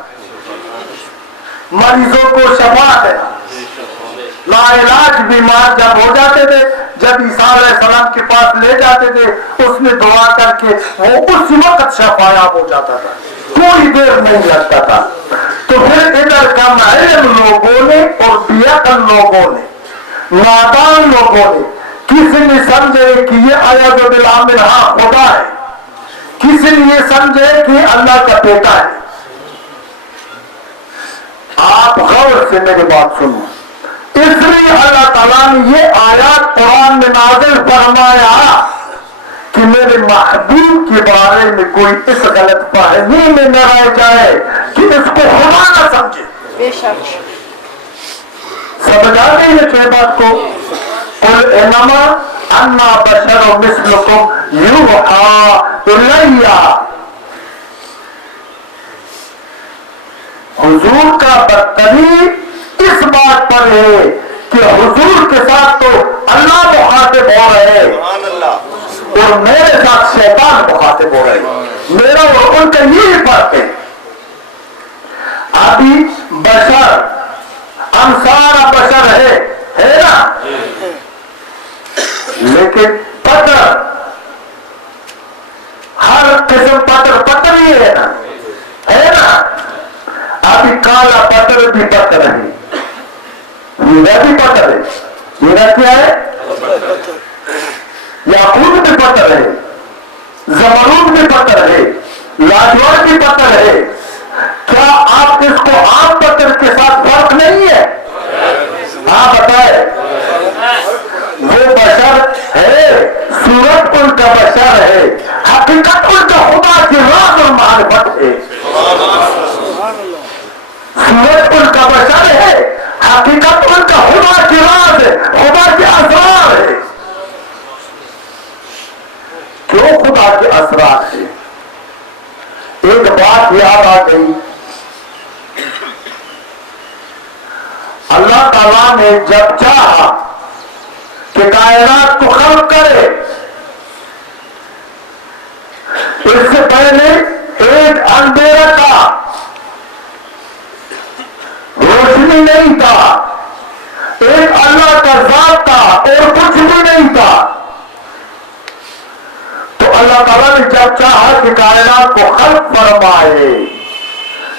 مریضوں کو شفا دینا. لا علاج بیمار جب ہو جاتے تھے، جب عیسیٰ علیہ السلام کے پاس لے جاتے تھے، اس میں دعا کر کے وہ اسی وقت شفایاب ہو جاتا تھا، کوئی دیر نہیں لگتا تھا. تو پھر ادھر کم علم لوگوں نے اور بیعقل لوگوں نے، نادان لوگوں نے، کسی نے سمجھے کہ یہ اعوذ باللہ منہا خدا ہے، کسی نے یہ سمجھے کہ اللہ کا بیٹا ہے. آپ غور سے میری بات سنو. اس لیے اللہ تعالیٰ نے یہ آیات قرآن میں نازل فرمایا کہ میرے محبوب کے بارے میں کوئی اس غلط فہمی میں نہ رہ جائے کہ اس کو خدا نہ سمجھے. سمجھ آتے ہیں یہ بات کو؟ قل انما انا بشر مثلکم یوحی الی. حضور کا برتری اس بات پر ہے کہ حضور کے ساتھ تو اللہ مخاطب ہو رہے اور میرے ساتھ شیطان مخاطب ہو رہے. میرا اور ان کا یہی فرق ہے. ابھی بشر انصار بشر ہے نا، لیکن پتھر ہر قسم پتھر ہی ہے نا. ابھی کالا پتھر بھی پتھر ہے، ہیرا بھی پتھر ہے. ہیرا کیا ہے؟ یاقوت بھی پتھر ہے، زمرد بھی پتھر ہے، لاجوار بھی پتھر ہے. کیا آپ اس کو عام پتھر کے ساتھ فرق نہیں ہے؟ ہاں بتائے. وہ بشر ہے، صورت ان کا بشر ہے، حقیقت ان کا خدا کی راز اور معرفت ہے. صورت ان کا بشر ہے، حقیقت ان کا خدا کی راز ہے، خدا کے اسرار ہے. کیوں خدا کے اسرار ہے؟ ایک بات یاد آ گئی. اللہ تعالیٰ نے جب چاہا کہ کائنات کو خلق کرے، اس سے پہلے ایک اندھیرا تھا، روشنی نہیں تھا، ایک اللہ کا ذات تھا اور کچھ بھی نہیں تھا. تو اللہ تعالیٰ نے جب چاہا کہ کائنات کو خلق فرمائے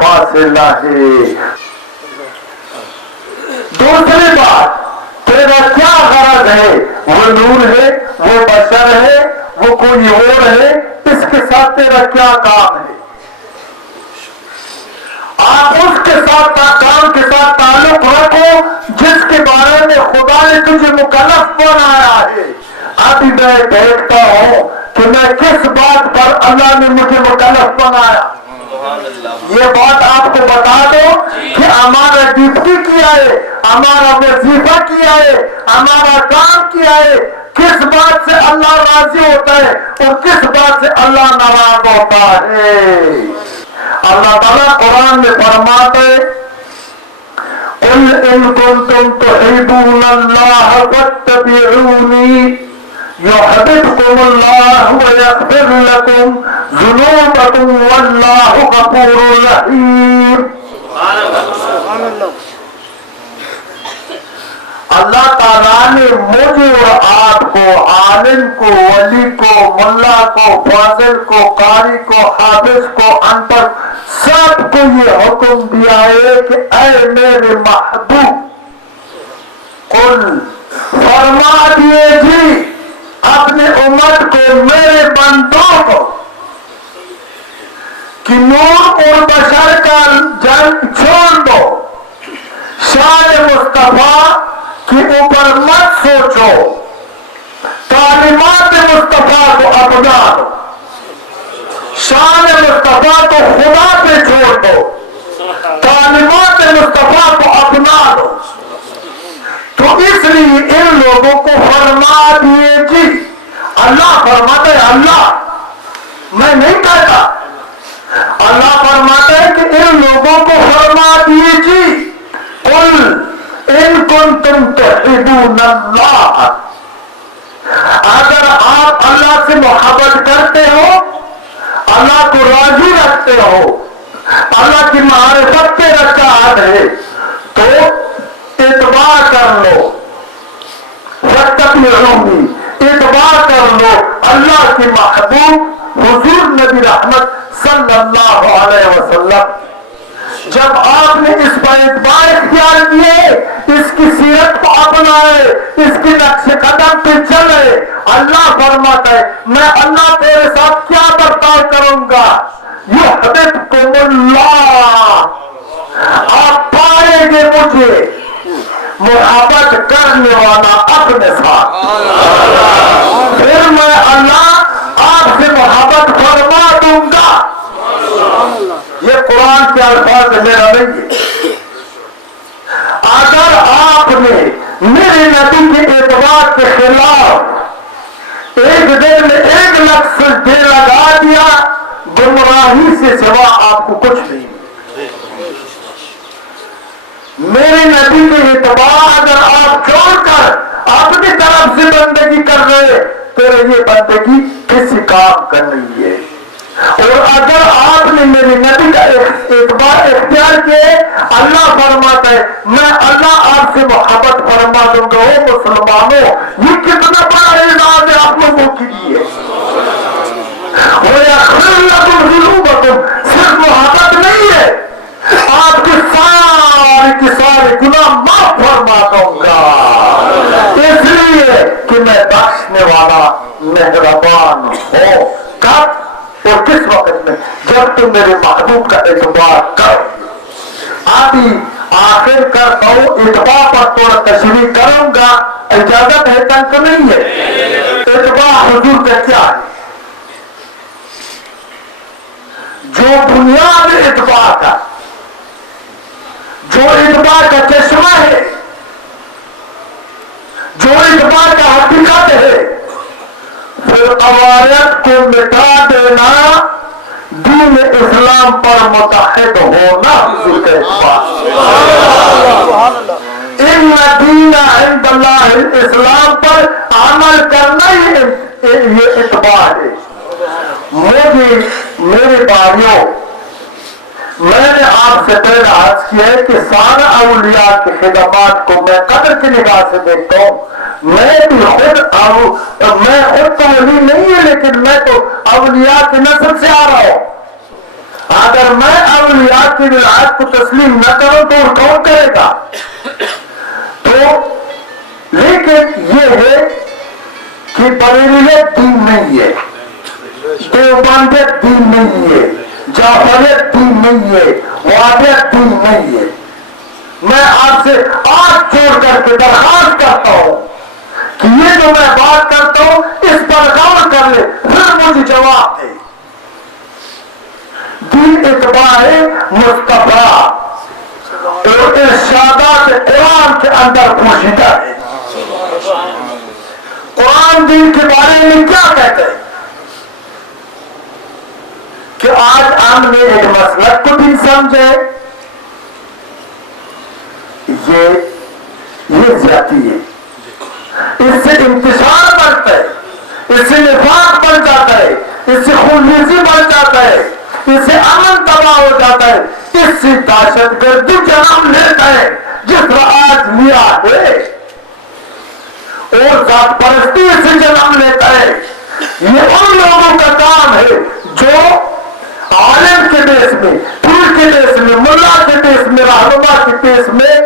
فاصلہ ہے. دوسری بات، تیرا کیا غرض ہے؟ وہ نور ہے، وہ بشر ہے، وہ کوئی اور ہے؟ اس کے ساتھ تیرا کیا کام ہے؟ آپ اس کے ساتھ کام کے ساتھ تعلق رکھو جس کے بارے میں خدا نے تجھے مکلف بنایا ہے. ابھی میں دیکھتا ہوں کہ میں کس بات پر اللہ نے مجھے مکلف بنایا. یہ بات آپ کو بتا دو کہ ہمارا ڈیوٹی کیا ہے، ہمارا وظیفہ کیا ہے، ہمارا کام کیا ہے، کس بات سے اللہ راضی ہوتا ہے اور کس بات سے اللہ ناراض ہوتا ہے. اللہ تعالیٰ قرآن میں فرماتے قل ان کنتم تحبون اللہ فاتبعونی یحببکم اللہ ویغفر لکم ذنوبکم واللہ غفور رحیم. اللہ تعالیٰ نے مجھے اور آپ کو، عالم کو، ولی کو، ملا کو، فاضل کو، قاری کو، حافظ کو، ان پڑھ سب کو یہ حکم دیا ہے کہ اے میرے محبوب، قل فرما دیے جی اپنے امت کو، میرے بندوں کو، کہ نور اور بشر کا جنگ چھوڑ دو، شان مصطفیٰ کے اوپر مت سوچو، تعلیمات مصطفیٰ کو اپنا دو، شان مصطفیٰ کو خدا پہ چھوڑ دو، تعلیمات مصطفیٰ کو اپنا دو. تو اس لیے ان لوگوں کو فرما دیے جی، اللہ فرماتا ہے، اللہ میں نہیں کہتا، اللہ فرماتا ہے کہ ان لوگوں کو فرما دیے جی قل ان کنتم تحبون اللہ، اگر آپ اللہ سے محبت کرتے ہو، اللہ کو راضی رکھتے ہو، اللہ کی معرفت پہ چاہت ہے، تو اعتبار کر لو، فاتبعونی، اعتبار کر لو اللہ کے محبوب حضور نبی رحمت صلی اللہ علیہ وسلم. جب آپ نے اس پر اعتبار اختیار کیے، اس کی سیرت کو اپنائے، اس کی نقش قدم پہ چلے، اللہ فرماتا ہے میں اللہ تیرے ساتھ کیا برتاؤ کروں گا. یحببکم اللہ، آپ پائیں گے مجھے محبت کرنے والا اپنے ساتھ، پھر میں اللہ آپ سے محبت فرما دوں گا. یہ قرآن کے الفاظ میرا نہیں ہے. اگر آپ نے میرے نبی کے اعتبار کے خلاف ایک دن میں ایک لفظ دے لگا دیا، گمراہی سے سوا آپ کو کچھ نہیں. میرے نبی کے اعتبار اگر آپ چھوڑ کر اپنی طرف سے بندگی کر رہے، پھر یہ بندگی کسی کام کا نہیں ہے. اور اگر آپ نے میرے نبی کا اعتبار اختیار کیے، اللہ فرماتا ہے میں اللہ آپ سے محبت فرما دوں گا. او مسلمانوں، یہ کتنا بڑا اعزاز ہے آپ لوگوں کے لیے. وَيَغْفِرْ لَكُمْ ذُنُوبَكُمْ، صرف محبت نہیں ہے، آپ کے سارے گناہ معاف فرما دوں گا، اس لیے کہ میں بخشنے والا مہربان ہوں. کب اور کس وقت میں؟ جب تم میرے محبوب کا اعتبار کرو. ابھی آخر کرتا ہوں، اعتبار پر تھوڑا تشریح کروں گا، اجازت ہے؟ تنگ تو نہیں ہے؟ اعتبار حضور کا کیا ہے؟ جو بنیاد اعتبار کا، جو اعتبار کا چشمہ ہے، جو اعتبار کا حقیقت ہے، پھر قواعد کو مٹا دینا، دین اسلام پر متحد ہونا حضور کا اعتبار. ان دین عند اللہ الاسلام پر عمل کرنا ہی یہ اعتبار ہے. مجھے میرے بھائیوں، میں نے آپ سے پہلے عرض کیا ہے کہ سارے اولیاء کی خدمات کو میں قدر کی نگاہ سے دیکھتا ہوں. میں خود تو ولی نہیں ہے، لیکن میں تو اولیاء کی نسل سے آ رہا ہوں. اگر میں اولیاء کی ولایت کو تسلیم نہ کروں تو اور کون کرے گا؟ تو لیکن یہ ہے کہ بریلیت دین نہیں ہے، دیوبندیت دین نہیں ہے، جعفریت دین نہیں ہے، وہابیت دین نہیں ہے۔ میں آپ سے آنکھ جوڑ کر کے درخواست کرتا ہوں کہ یہ جو میں بات کرتا ہوں اس پر غور کر لے، پھر مجھے جواب دے۔ دین اتباع مصطفیٰ اور ارشادات قرآن کے اندر پوشیدہ ہے۔ قرآن دین کے بارے میں کیا کہتے ہیں کہ آج ہم نے ایک مسلک کو دین سمجھے، یہ زیادتی ہے، اس سے انتشار بڑھتا ہے، اس سے نفاق بڑھ جاتا ہے، اس سے خونریزی بڑھ جاتا ہے، اس سے امن تباہ ہو جاتا ہے، اس سے دہشت گردی جنم لیتا ہے جس طرح آج لیا ہے، اور ذات پرستی اس سے جنم لیتا ہے۔ یہ ان لوگوں کا کام ہے جو عالم کے دیس میں، پیر کے دیس میں، ملا کے دیس میں، رہنما کے دیس میں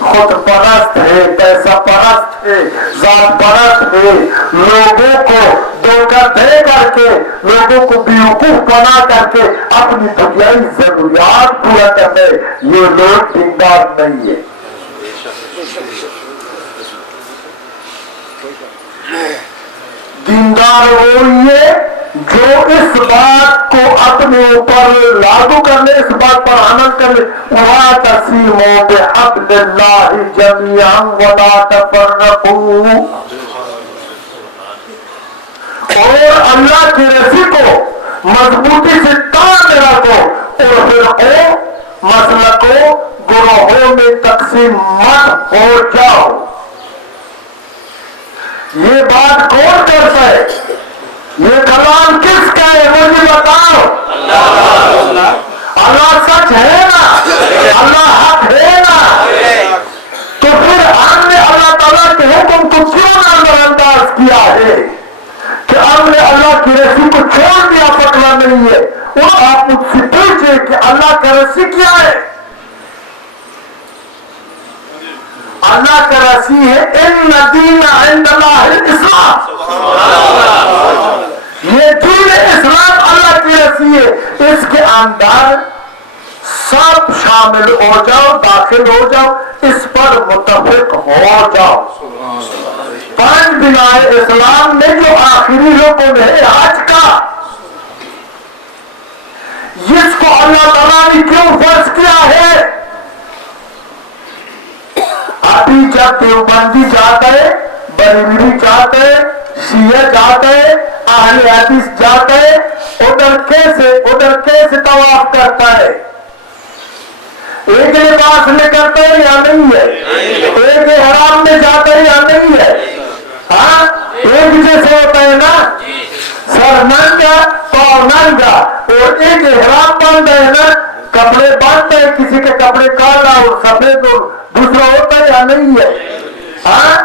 خود پرست ہے، پیسہ پرست ہے، ذات پرست ہے، لوگوں کو دھوکہ دے کر کے، لوگوں کو بیوقوف بنا کر کے اپنی دنیائی ضروریات پورا کرنے، یہ لوگ دیندار نہیں ہے۔ دیندار وہی ہے جو اس بات کو اپنے اوپر لاگو کرنے، اس بات پر عمل کرنے، وَاعْتَصِمُوا بِحَبْلِ اللَّهِ جَمِيعًا وَلَا تَفَرَّقُوا، اور اللہ کی رسی کو مضبوطی سے تانے رکھو اور فرقوں، مسلکوں، گروہوں میں تقسیم مت ہو جاؤ۔ یہ بات کون کرتا ہے؟ یہ کلام کس کا ہے؟ مجھے بتاؤ۔ اللہ سچ ہے نا؟ اللہ حق ہے نا؟ تو پھر ہم نے اللہ تعالیٰ کے حکم کو کیوں نظر انداز کیا ہے کہ ہم نے اللہ کی رسی کو چھوڑ دیا؟ پکڑا نہیں ہے۔ اور آپ مجھ سے پوچھیں کہ اللہ کی رسی کیا ہے؟ اللہ کا رسی ہے ان دین عند اللہ الاسلام، یہ دین اسلام اللہ کی رسی ہے، اس کے اندر سب شامل ہو جاؤ، داخل ہو جاؤ، اس پر متفق ہو جاؤ۔ 5 بنائے اسلام میں جو آخری رکن ہے حج کا، جس کو اللہ تعالیٰ نے کیوں فرض کیا ہے؟ ابھی جب دیوبندی جاتا ہے، بریلوی جاتا ہے، شیعہ جاتا ہے، اہل حدیث جاتا ہے، ادھر کیسے طواف کرتا ہے؟ ایک لباس میں کرتا ہے یا نہیں ہے؟ ایک احرام میں جاتا ہے یا نہیں ہے؟ ہاں، ایک جیسے ہوتا ہے نا، سر ننگا پاؤں ننگا، اور ایک احرام باندھا ہے نا، کپڑے باندھتے ہیں، کسی کے کپڑے کالا اور سفید اور دوسرا ہوتا ہے یا نہیں ہے؟ ہاں،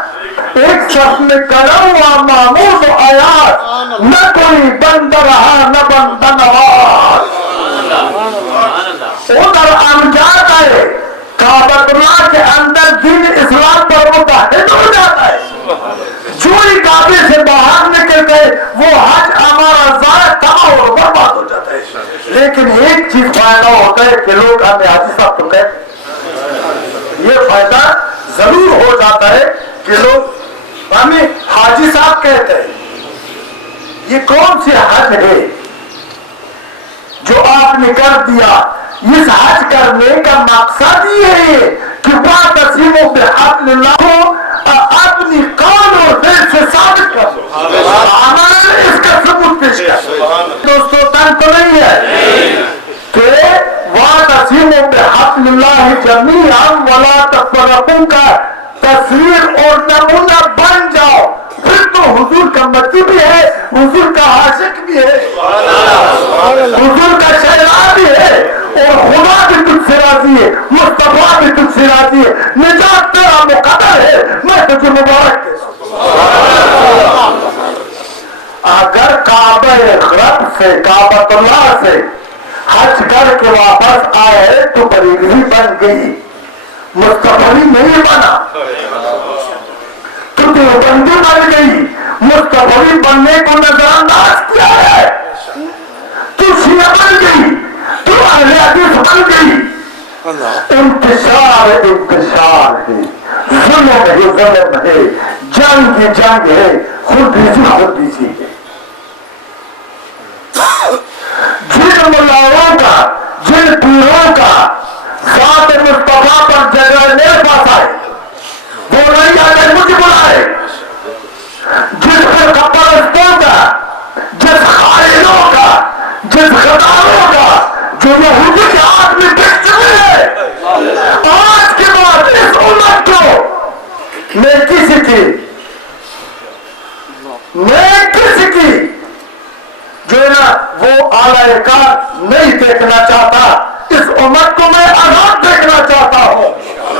ایک صف میں کڑا ہوا معمول و آیات، نہ کوئی بند رہا نہ بند نواز۔ ادھر امجاد آئے، کعبۃ اللہ کے اندر دین اسلام پر متحد ہو جاتا ہے، جو ہی کعبے سے باہر نکل گئے وہ حج ہمارا ضائع تباہ اور برباد ہو جاتا ہے۔ لیکن ایک چیز فائدہ ہوتا ہے کہ لوگ ہمیں حاجی صاحب تو کہتے ہیں، یہ فائدہ ضرور ہو جاتا ہے کہ لوگ ہمیں حاجی صاحب کہتے ہیں۔ یہ کون سی حج ہے جو آپ نے کر دیا؟ اس حج کرنے کا مقصد یہ ہے کہ وَاعْتَصِمُوا بِحَبْلِ اللَّهِ کو اپنی قول اور دل سے ثابت کر دو، عمل اس کا ثبوت پیش کر دو۔ دوستو تن تو نہیں ہے کہ وَاعْتَصِمُوا بِحَبْلِ اللَّهِ جَمِيعًا وَلَا تَفَرَّقُوا کا تصویر اور نمونہ بن جاؤ، پھر تو حضور کا متی بھی ہے، حضور کا عاشق بھی ہے، حضور کا شہلا بھی ہے، اور خدا بھی تجھ سے راضی ہے، مصطفیٰ بھی تجھ سے راضی ہے، نجات تیرا مقدر ہے، میں تجھے مبارک کہتا ہوں۔ اگر کعبہ رب سے، کعبۃ اللہ سے حج کر کے واپس آئے تو بریلوی بن گئی، مصطفی نہیں بنا، تو دیوبندی بن گئی، مصطفی بننے کو نظر انداز کیا ہے، تو شیعہ بن گئی، تو اہل حدیث بن گئی۔ انتشار ہے، ظلم ہے، جنگ ہے، خودریزی ہے۔ جن ملاؤں کا، جن پیروں کا ذات مصطفیٰ پر جگہ میرے پاس آئے، وہ نہیں آئے مجھے بلائے۔ جس پرستوں کا، جس خائنوں کا، جس غداروں کا، جو یہودی کے ہاتھ میں بک چکے ہیں، آج کے بعد اس امت کو میں کسی کی جو ہے نا وہ اعلی کار نہیں دیکھنا چاہتا، اس امت کو میں آزاد دیکھنا چاہتا ہوں،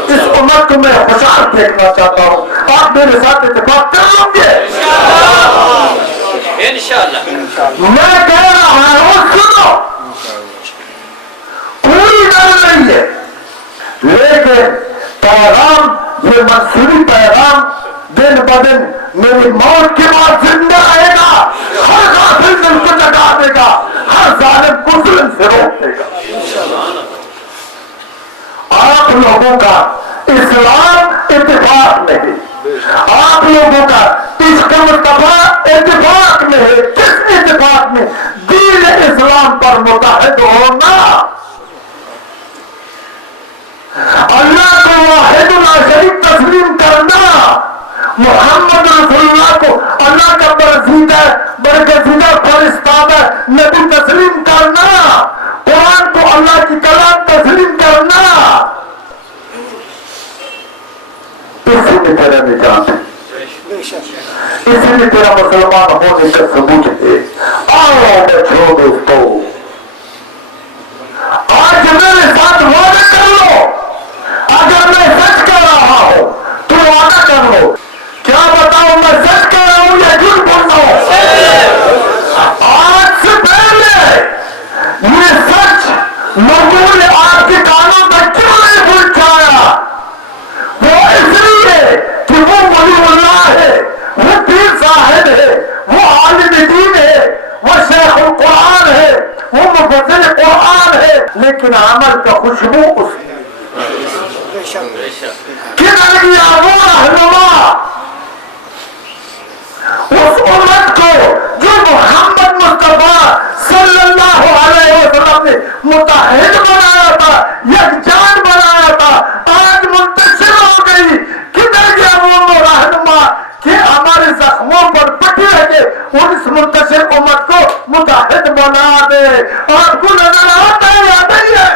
اس امت کو میں خوشحال دیکھنا چاہتا ہوں۔ آپ میرے ساتھ اتفاق کر لیں گے؟ میں کہہ رہا ہوں سنو، پوری ڈر نہیں ہے، لیکن پیغام یہ منصوری پیغام دن بدن میری موت کے بعد زندہ رہے گا، ہر غافل دل کو جگا دے گا، ہر ظالم کو ظلم سے روک دے گا۔ آپ لوگوں کا اسلام اتفاق میں ہے، آپ لوگوں کا عشق مصطفیٰ اتفاق میں ہے۔ کس اتفاق میں؟ دین اسلام پر متحد ہونا، اللہ کو واحد لا شریک تسلیم کرنا، محمد رسول اللہ کو اللہ کا برگزیدہ فرشتہ نبی تسلیم کرنا، قرآن کو اللہ کی کلام تسلیم کرنا، اسی میں تیرا نجات ہے، اسی میں تیرا مسلمان ہونے کا ثبوت ہے۔ آؤ بچوں دوستو، آج میرے ساتھ وعدہ کر لو، اگر میں سچ کر رہا ہوں تو وعدہ کر لو، کیا بتاؤں میں سچ کر رہا ہوں یا جھوٹ بول رہا ہوں؟ آج سے پہلے یہ سچ لوگوں نے آپ کے کانوں تک کیوں نہیں پہنچایا؟ وہ اس لیے کہ وہ ولی اللہ ہے، وہ پیر صاحب ہے، وہ عالم دین ہے، وہ شیخ القرآن ہے، وہ مفسر قرآن ہے، لیکن عمل کا خوشبو اس میں کدھر گیا وہ رہنما اس امت کو جو محمد مصطفیٰ صلی اللہ علیہ وسلم نے متحد بنایا تھا، یکجان بنایا تھا، آج منتشر ہو گئی۔ کدھر گیا وہ رہنما کہ ہمارے زخموں پر پٹی رکھے اور اس منتشر امت کو متحد بنا دے؟ آپ کو نظر آتا ہے یا نہیں ہے؟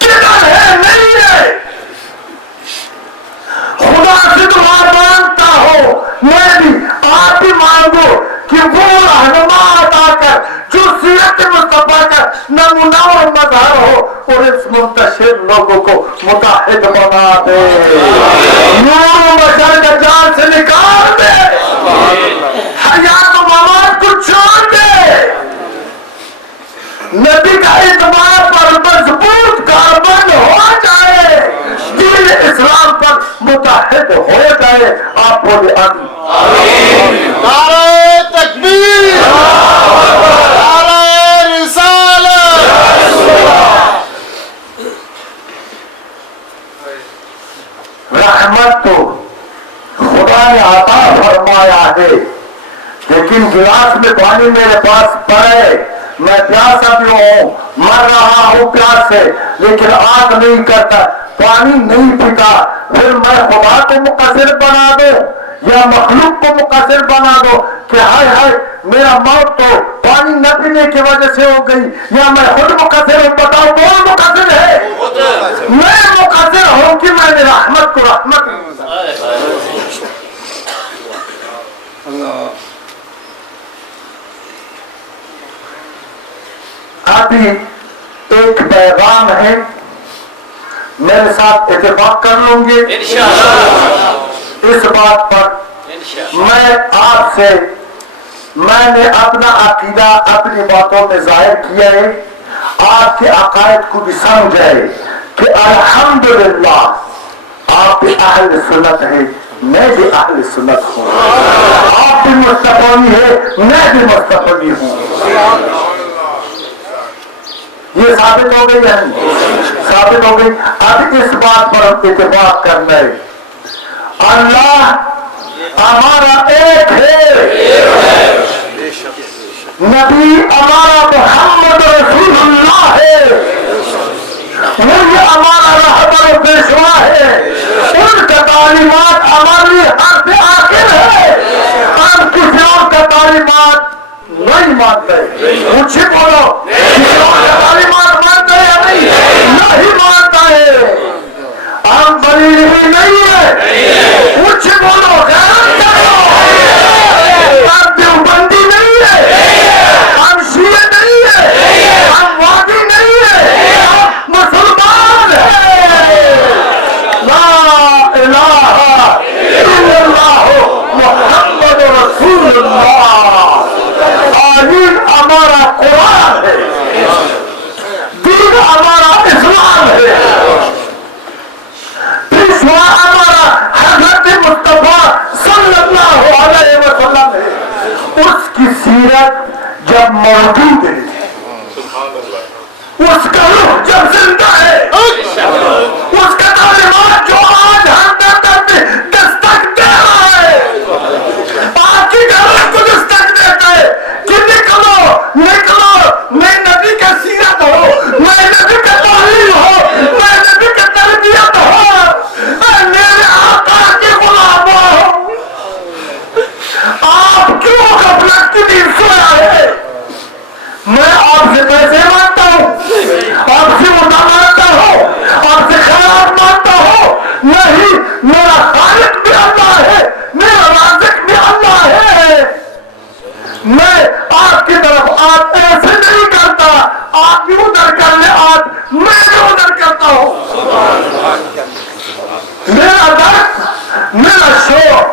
کدھر ہے؟ نہیں ہے۔ خدا سے دعا مانگتا ہو، میں بھی آپ بھی مانگو کہ وہ رہنما عطا کر جو سیرت مصطفیٰ کا نمونہ اور مظہر ہو اور اس منتشر لوگوں کو متحد بنا دے، نور بشر کا جان سے نکال دے، حیات و مواد کو چھوڑ دے، نبی کا اعتماد پر مضبوط کاربند ہو جائے، دین اسلام پر متحد ہو جائے۔ آپ بولے آمین۔ نعرہ تکبیر، نعرہ رسالت۔ رحمت تو خدا نے عطا فرمایا ہے، لیکن گلاس میں پانی میرے پاس پڑے، میں پیاسا بھی ہوں، مر رہا ہوں پیاس سے، لیکن آگ نہیں کرتا، پانی نہیں پیتا، پھر میں خدا کو مقصر بنا دوں یا مخلوق کو مقصر بنا دو کہ ہائے ہائے میرا موت تو پانی نہ پینے کی وجہ سے ہو گئی، یا میں خود مقصر ہوں؟ بتاؤ کون مقصر ہے؟ میں مقصر ہوں کہ میں نے رحمت کو رحمت ابھی ایک پیغام ہے، میرے ساتھ اتفاق کر لوں گے اس بات پر۔ میں آپ سے، میں نے اپنا عقیدہ اپنی باتوں میں ظاہر کیا ہے، آپ کے عقائد کو بھی سمجھے کہ الحمدللہ آپ بھی اہل سنت ہے، میں بھی اہل سنت ہوں، آپ بھی مصطفی ہے، میں بھی مصطفی ہوں۔ یہ ثابت ہو گئی ہے، ثابت ہو گئی۔ اب اس بات پر ہم اتفاق کرنا ہے، اللہ ہمارا ایک ہے، نبی ہمارا محمد رسول اللہ ہے، وہی ہمارا رہبر و پیشوا ہے، ان کا تعلیمات ہماری حد سے آخر ہے، ہم کسی اور کا تعلیمات نہیں مانتے۔ مجھے بولو کسی اور کا تعلیمات مانتے یا نہیں؟ نہیں مانتا ہے۔ ہم بریلوی نہیں ہے، مجھے بولو غیرت کرو۔ ہم دیوبندی نہیں ہے، ہم شیعہ نہیں ہے، ہم وادی نہیں ہے، ہم مسلمان ہیں۔ لا الہ الا اللہ محمد رسول اللہ۔ آئین ہمارا قرآن ہے، دین ہمارا اسلام ہے، پیشوا ہمارا حضرت مصطفیٰ صلی اللہ علیہ وسلم ہے۔ اس کی سیرت جب موجود ہے، اس کا روح جب زندہ ہے، اس کا تعلیمات جو آج ہر در میں دستک دے رہا ہے، آپ کی گھروں کو دستک دیتا ہے کہ نکلو نکلو، میں نبی کا سیرت ہو، میں نبی کا تعلیم ہو، میں نبی کا تربیت ہو، میں میرے آقا کے غلام ہو۔ آپ کیوں غفلت کی نیند سویا ہے؟ میں آپ سے پیسے مانتا ہوں، آپ سے مدعا مانتا ہوں، آپ سے خیرات مانتا ہوں، نہیں، میرا خالق بھی اللہ ہے، میرا رازق بھی اللہ ہے۔ میں آپ کی طرف آپ ایسے نہیں کرتا، آپ بھی ادھر کر لے، آپ میں بھی ادھر کرتا ہوں۔ میرا درد، میرا شوق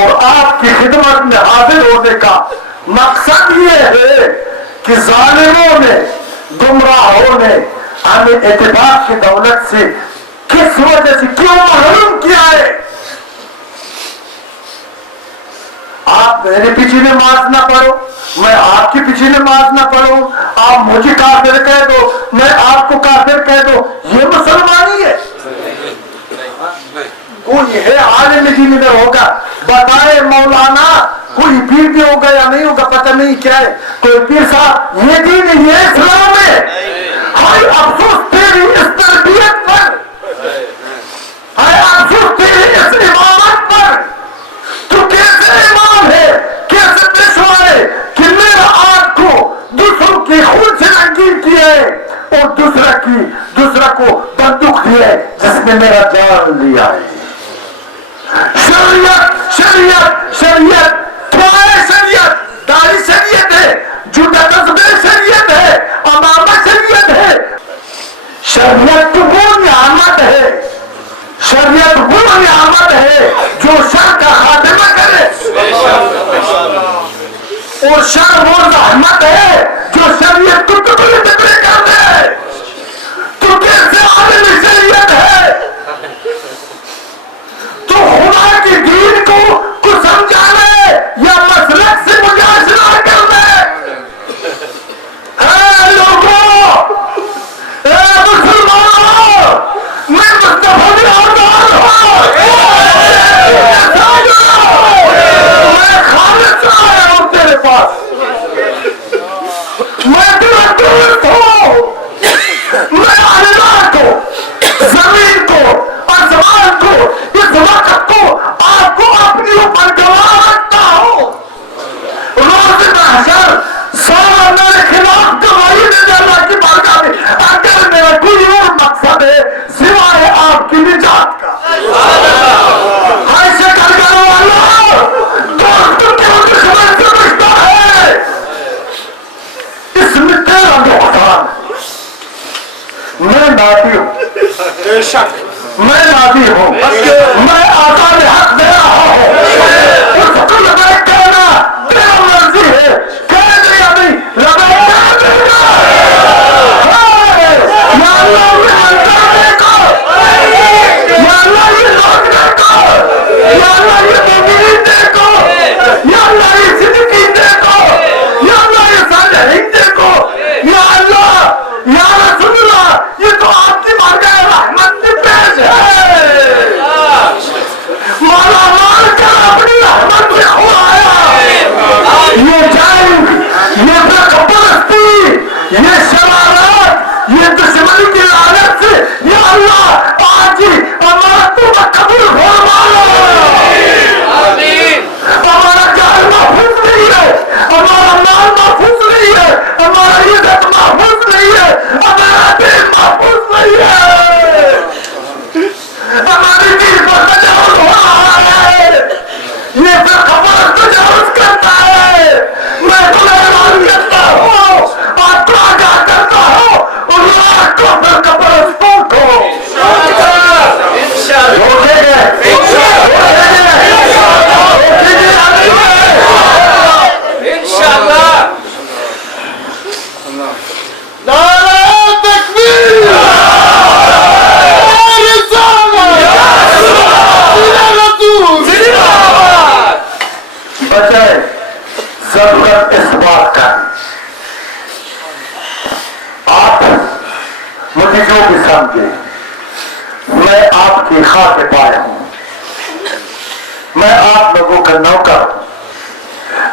اور آپ کی خدمت میں حاضر ہونے کا مقصد یہ ہے کہ ظالموں نے، گمراہوں نے ہمیں اتفاق کی دولت سے کس وجہ سے کیوں محروم کیا ہے۔ آپ میرے پیچھے نماز نہ پڑھو، میں آپ کے پیچھے نماز نہ پڑھوں، آپ مجھے کافر کہہ دو، میں آپ کو کافر کہہ دو، یہ مسلمانی ہے؟ کوئی ہے عالم دین ادھر ہوگا، بتائے مولانا، کوئی پیر بھی ہوگا یا نہیں ہوگا پتہ نہیں کیا ہے، کوئی پیر صاحب یہ دین ہے، یہ اسلام ہے؟ ہائے افسوس تیری اس تربیت پر، ہائے افسوس تیری اس امامت پر۔ تو کیسے امام ہے، کیسے پیشوا ہے کہ میرا آنکھ کو دوسروں کی خون سے رنگین کیا ہے اور دوسرا کو بندوق دی ہے جس نے میرا جان لیا ہے۔ شریعت شریعت شریعت کیا ہے؟ شریعت داڑھی شریعت ہے، جوتا تصبیح شریعت ہے، امامہ شریعت ہے۔ شریعت تو وہ نعمت ہے، شریعت وہ نعمت ہے جو شر کا خاتمہ کرے، اور شر وہ رحمت ہے جو شریعت کو ٹکڑے ٹکڑے کر دے۔ تو کیسے عالم شریعت ہے؟ تو خدا کے دین کو سمجھانے یا مسلک سے مجاشرہ کرنے؟ اے لوگوں، اے مسلمانوں، میں مصطفیٰ بھی آزاد ہوں، میں خالص آیا ہوں تیرے پاس، میں تیرا دوست ہوں، میں اللہ کو، زمین کو، آسمان کو، اس وقت کو، آپ کو اپنی اوپر گواہ رکھتا ہوں۔ روز محشر سارا میرے خلاف گواہی دینے اللہ کی بارگاہ میں، اگر میرا کوئی اور مقصد ہے سوائے آپ کی نجات کا۔ ایسے کر کرو اللہ، دوست کیوں دشمن سمجھتا ہے؟ اس میں تیرا نقصان ہے۔ میں نادی ہوں، بے شک میں نادی ہوں، میں آزاد حق دے رہا ہوں، اس کو لبیک کہنا تیرا مرضی ہے، کہہ دے یا نہیں، لبیک کہہ دے گا۔ نعرہ تکبیر، نعرہ رسالت، بجائے ضرورت اس بات کا آپ مجھے جو بھی سمجھے میں آپ کی خاطر پایا ہوں، میں آپ لوگوں کا نوکر ہوں،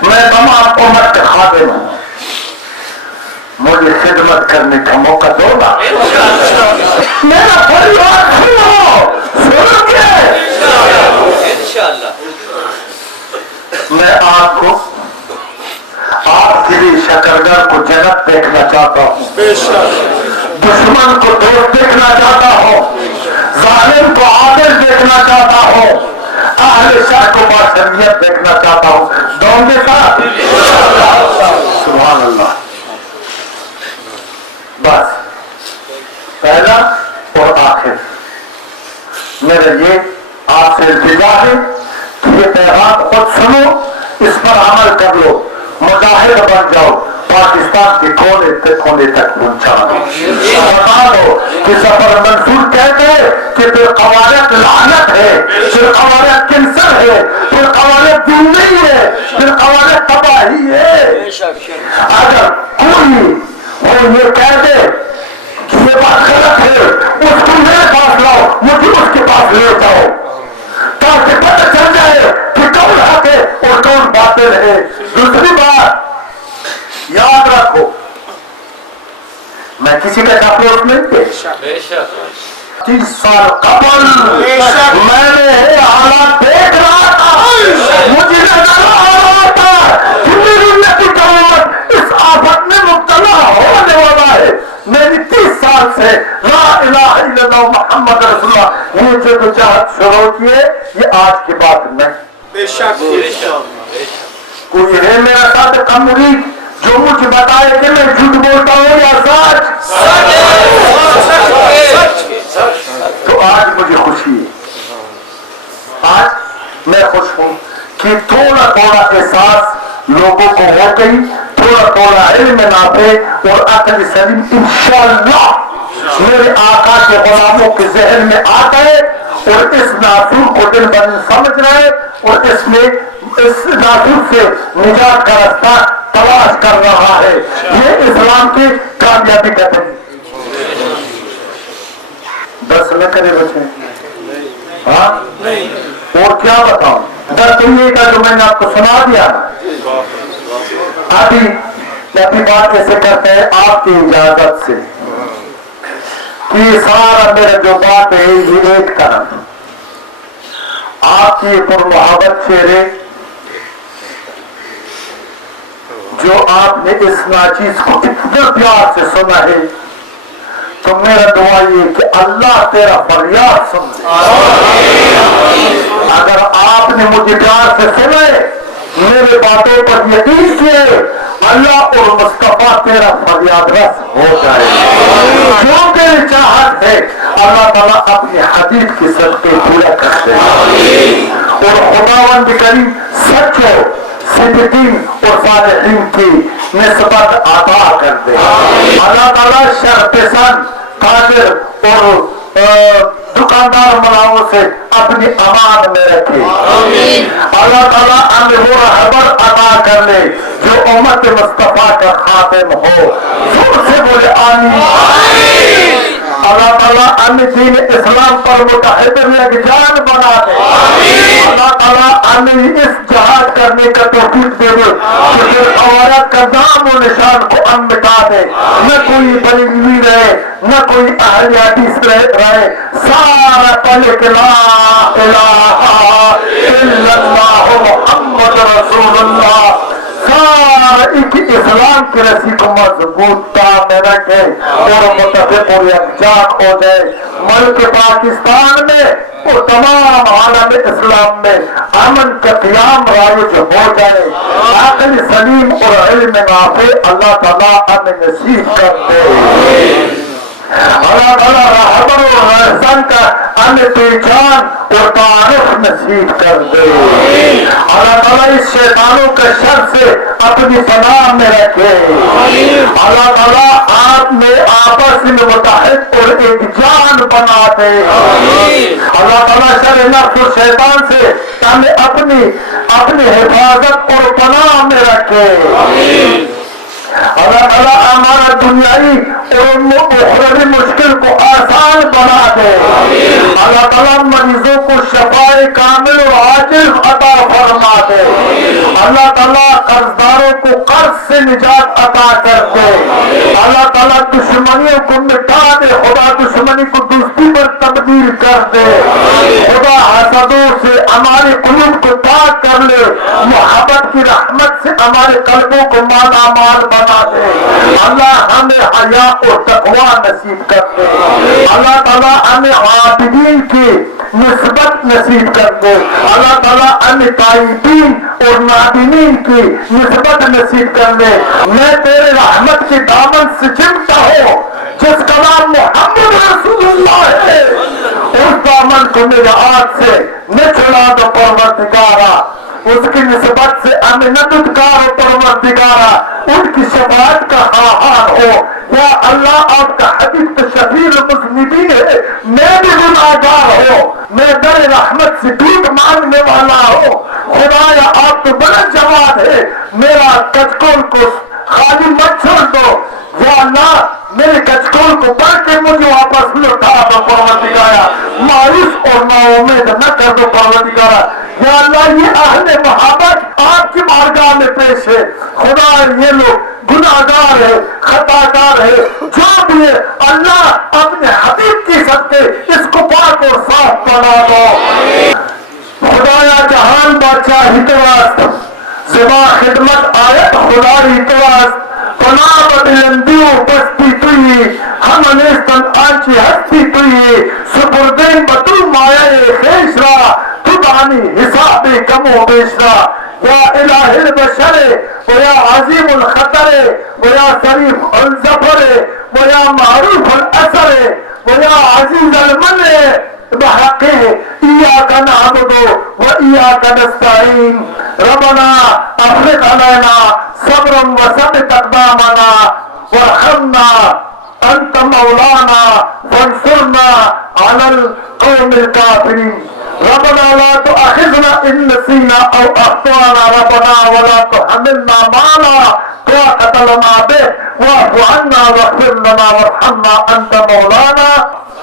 میں تمام امت کا خادم ہوں، مجھے خدمت کرنے کا موقع دو گا۔ میرا پریوار سنو گے، میں آپ کو آپ کے لیے شکرگر کو جنت دیکھنا چاہتا ہوں، دشمن کو دوست دیکھنا چاہتا ہوں، ظالم کو عادل دیکھنا چاہتا ہوں، اہل شر کو معصومیت دیکھنا چاہتا ہوں۔ دونوں کے ساتھ سبحان اللہ۔ بس پہلا اور آخر میرا یہ آپ سے التجا ہے کہ یہ پیغام خود سنو، اس پر عمل کر لو، مجاہد بن جاؤ، پاکستان کے کونے تک پہنچا دو۔ بتا دو کہ سفر منصور کہتے ہیں کہ پھر قوارت لعنت ہے، پھر قوارت کینسر ہے، پھر قوارت دین نہیں ہے، پھر قوارت تباہی ہے۔ اگر کوئی وہ یہ کہہ دے کہ یہ بات غلط ہے، اس کو میرے پاس لاؤ، مجھے اس کے پاس لے جاؤ، تاکہ پتہ چل جائے کہ کون حق ہے اور کون باطل ہے۔ دوسری بات یاد رکھو، میں کسی کا چاپلوس نہیں تھے، 30 سال قبل میں نے یہ حالات دیکھ رہا تھا، مجھے نظر آ رہا تھا کہ میری نبی کا امت اس آفت میں مبتلا ہونے والا ہے۔ میں نے 30 سال سے لا الہ الا اللہ محمد رسول اللہ یہ جدوجہد شروع کیے، یہ آج کی بات نہیں۔ کوئی ہے میرا ساتھ مرید جو مجھے بتائے کہ میں جھوٹ بولتا ہوں یا سچ؟ تو آج مجھے خوشی ہے، آج میں خوش ہوں کہ تھوڑا تھوڑا احساس لوگوں کو ہو گئی، تھوڑا تھوڑا علم نافع اور عقل سلیم انشاءاللہ میرے آقا کے غلاموں کے ذہن میں آ گئے، اور اس ناصور کو دل بند سمجھ رہے، اور اس میں اس ناصور سے نجات کا راستہ تلاش کر رہا ہے۔ یہ اسلام کی کامیابی کا دن۔ بس نہ کرے بچے، ہاں اور کیا بتاؤں، بس یہ کا جو میں نے آپ کو سنا دیا۔ ابھی اپنی بات ایسے کرتے ہیں آپ کی اجازت سے کہ سارا میرا جو بات ہے یہ ایک طرف، آپ کی پر محبت شعریں جو آپ نے اس ناچیز کو اتنا پیار سے سنا ہے، تو میرا دعا یہ کہ اللہ تیرا فریاد سن لے۔ اگر آپ نے مجھے پیار سے سنے، میرے باتوں پر یقین کیے، اللہ اور مصطفیٰ تیرا فریاد رس ہو جائے۔ جو تیری چاہت ہے اللہ تعالیٰ اپنی حدیث کی صدقے پورا کر دے، اور خداوند کریم سچوں صدیقین اور صالحین کی نسبت عطا کر دے۔ اللہ تعالیٰ شر پسند تاجر اور دکاندار ملاؤں سے اپنی امان میں رکھے۔ اللہ تعالیٰ ہمیں وہ رہبر عطا کر لے جو امت مصطفیٰ کا خاتم ہو۔ زور سے بولے آمین۔ اللہ تعالیٰ ہمیں دین اسلام پر متحد یکجان بنا دے۔ اللہ تعالیٰ ہمیں اس جہاد کرنے کا توفیق دے دے کہ پھر عورت کا نام و نشان کو ہم مٹا دے، نہ کوئی بریلوی رہے نہ کوئی اہل حدیث رہے، سارا پلے کہ لا الہ الا اللہ محمد رسول اللہ، سارا ایک اسلام کی رسی کو مضبوط تام میں رکھے اور متفق اور یکجا ہو جائے۔ ملک پاکستان میں اور تمام عالم اسلام میں امن کا قیام رائج ہو جائے۔ عقل سلیم اور علم نافع اللہ تعالیٰ ہمیں نصیب کر دے۔ اللہ تعالیٰ رحمت اور احسان کا ہمیں پہچان اور تعارف نصیب کر دے۔ اللہ تعالیٰ اس شیطانوں کے شر سے اپنی پناہ میں رکھے۔ اللہ تعالیٰ میں آپس میں متحد اور ایک جان بنا دے. اللہ تعالیٰ شر نفس و شیطان سے ہمیں اپنی حفاظت اور پناہ میں رکھے. اللہ تعالیٰ ہمارا دنیائی اور اخروی مشکل کو آسان بنا دے. اللہ تعالیٰ مریضوں کو شفائے کامل اور عاجل عطا فرما دے. اللہ تعالیٰ قرضداروں کو قرض سے نجات عطا کر دے. اللہ تعالیٰ دشمنیوں کو مٹا دے. خدا دشمنی کو دوستی پر تبدیل کر دے. خدا حسدوں سے ہمارے قلوب کو پاک کر لے. محبت کی رحمت سے ہمارے قلبوں کو مالا مال بنا دے. اللہ ہمیں حیا اور تقوی نصیب کر دے. اللہ تعالیٰ ہمیں عابدین کی نسبت نصیب کر دے. اللہ تعالیٰ ہمیں تائبین اور نادمین کی نسبت نصیب کر دے. میں تیرے رحمت کے دامن سے چمٹا ہوں جس کا نام محمد رسول اللہ ہے. اس دامن کو میرے ہاتھ سے نہ چھڑا دو پروردگارا. اس کی نسبت سے ہمیں نہ دھتکارو پروردگارا. ان کی شفاعت کا خواہاں ہو. یا اللہ آپ کا حبیب تو شفیع المذنبین ہے. میں بھی گناہگار ہوں. میں در رحمت سے بھیک مانگنے والا ہوں. خدایا آپ تو بڑا جواد ہے. میرا کچکول کو خالی مت چھوڑ دو. یا اللہ میرے کچکول کو پڑھ کے مجھے واپس لوٹا دو پروردگارا. مایوس اور نا امید نہ کر دو پروردگارا. یا اللہ یہ اہل محبت آپ کی بارگاہ میں پیش ہے. خدا یہ لوگ گناہگار ہے, خطاکار ہے, جو بھی ہے اللہ اپنے حبیب کی صدقے اس کو پاک اور صاف بنا دو. خدایا جہان بادشاہ ہتواست زبا خدمت آیت خدای ہتواست. پناہ بدلندیو بستی توی ہم نیستن آنچی ہستی توی. سپردین بطو مایہ خیش را تو دانی حساب کم و بیش را. یا الہ البشر و یا عظیم الخطر و یا شریف الظفر و یا معروف الاثر و یا عزیز المن بحق ایاک نعبد و ایاک نستعین. ربنا افرغ علینا صبرا وثبت اقدامنا وارحمنا انت مولانا فانصرنا على القوم الكافرين. ربنا لا تؤاخذنا ان نسينا او اخطانا. ربنا ولا تحملنا ما لا طاقة لنا به واعف عنا واغفر لنا وارحمنا انت مولانا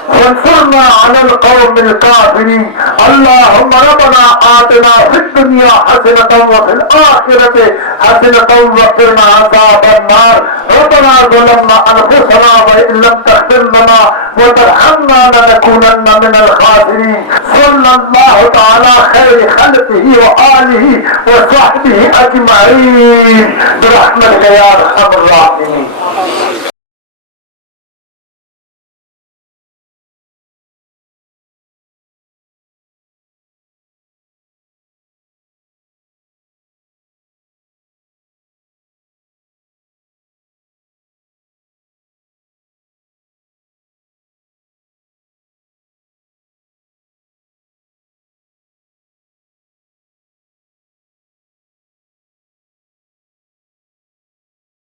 وانصرنا على القوم الكافرين. اللهم ربنا آتنا في الدنيا حسنة وفي الآخرة حسنة وقنا عذاب النار. ربنا ظلمنا أنفسنا وإن لم تغفر لنا وترحمنا لنكونن من الخاسرين. صلى الله تعالى خير خلقه وآله وصحبه أجمعين برحمتك يا أرحم الراحمين.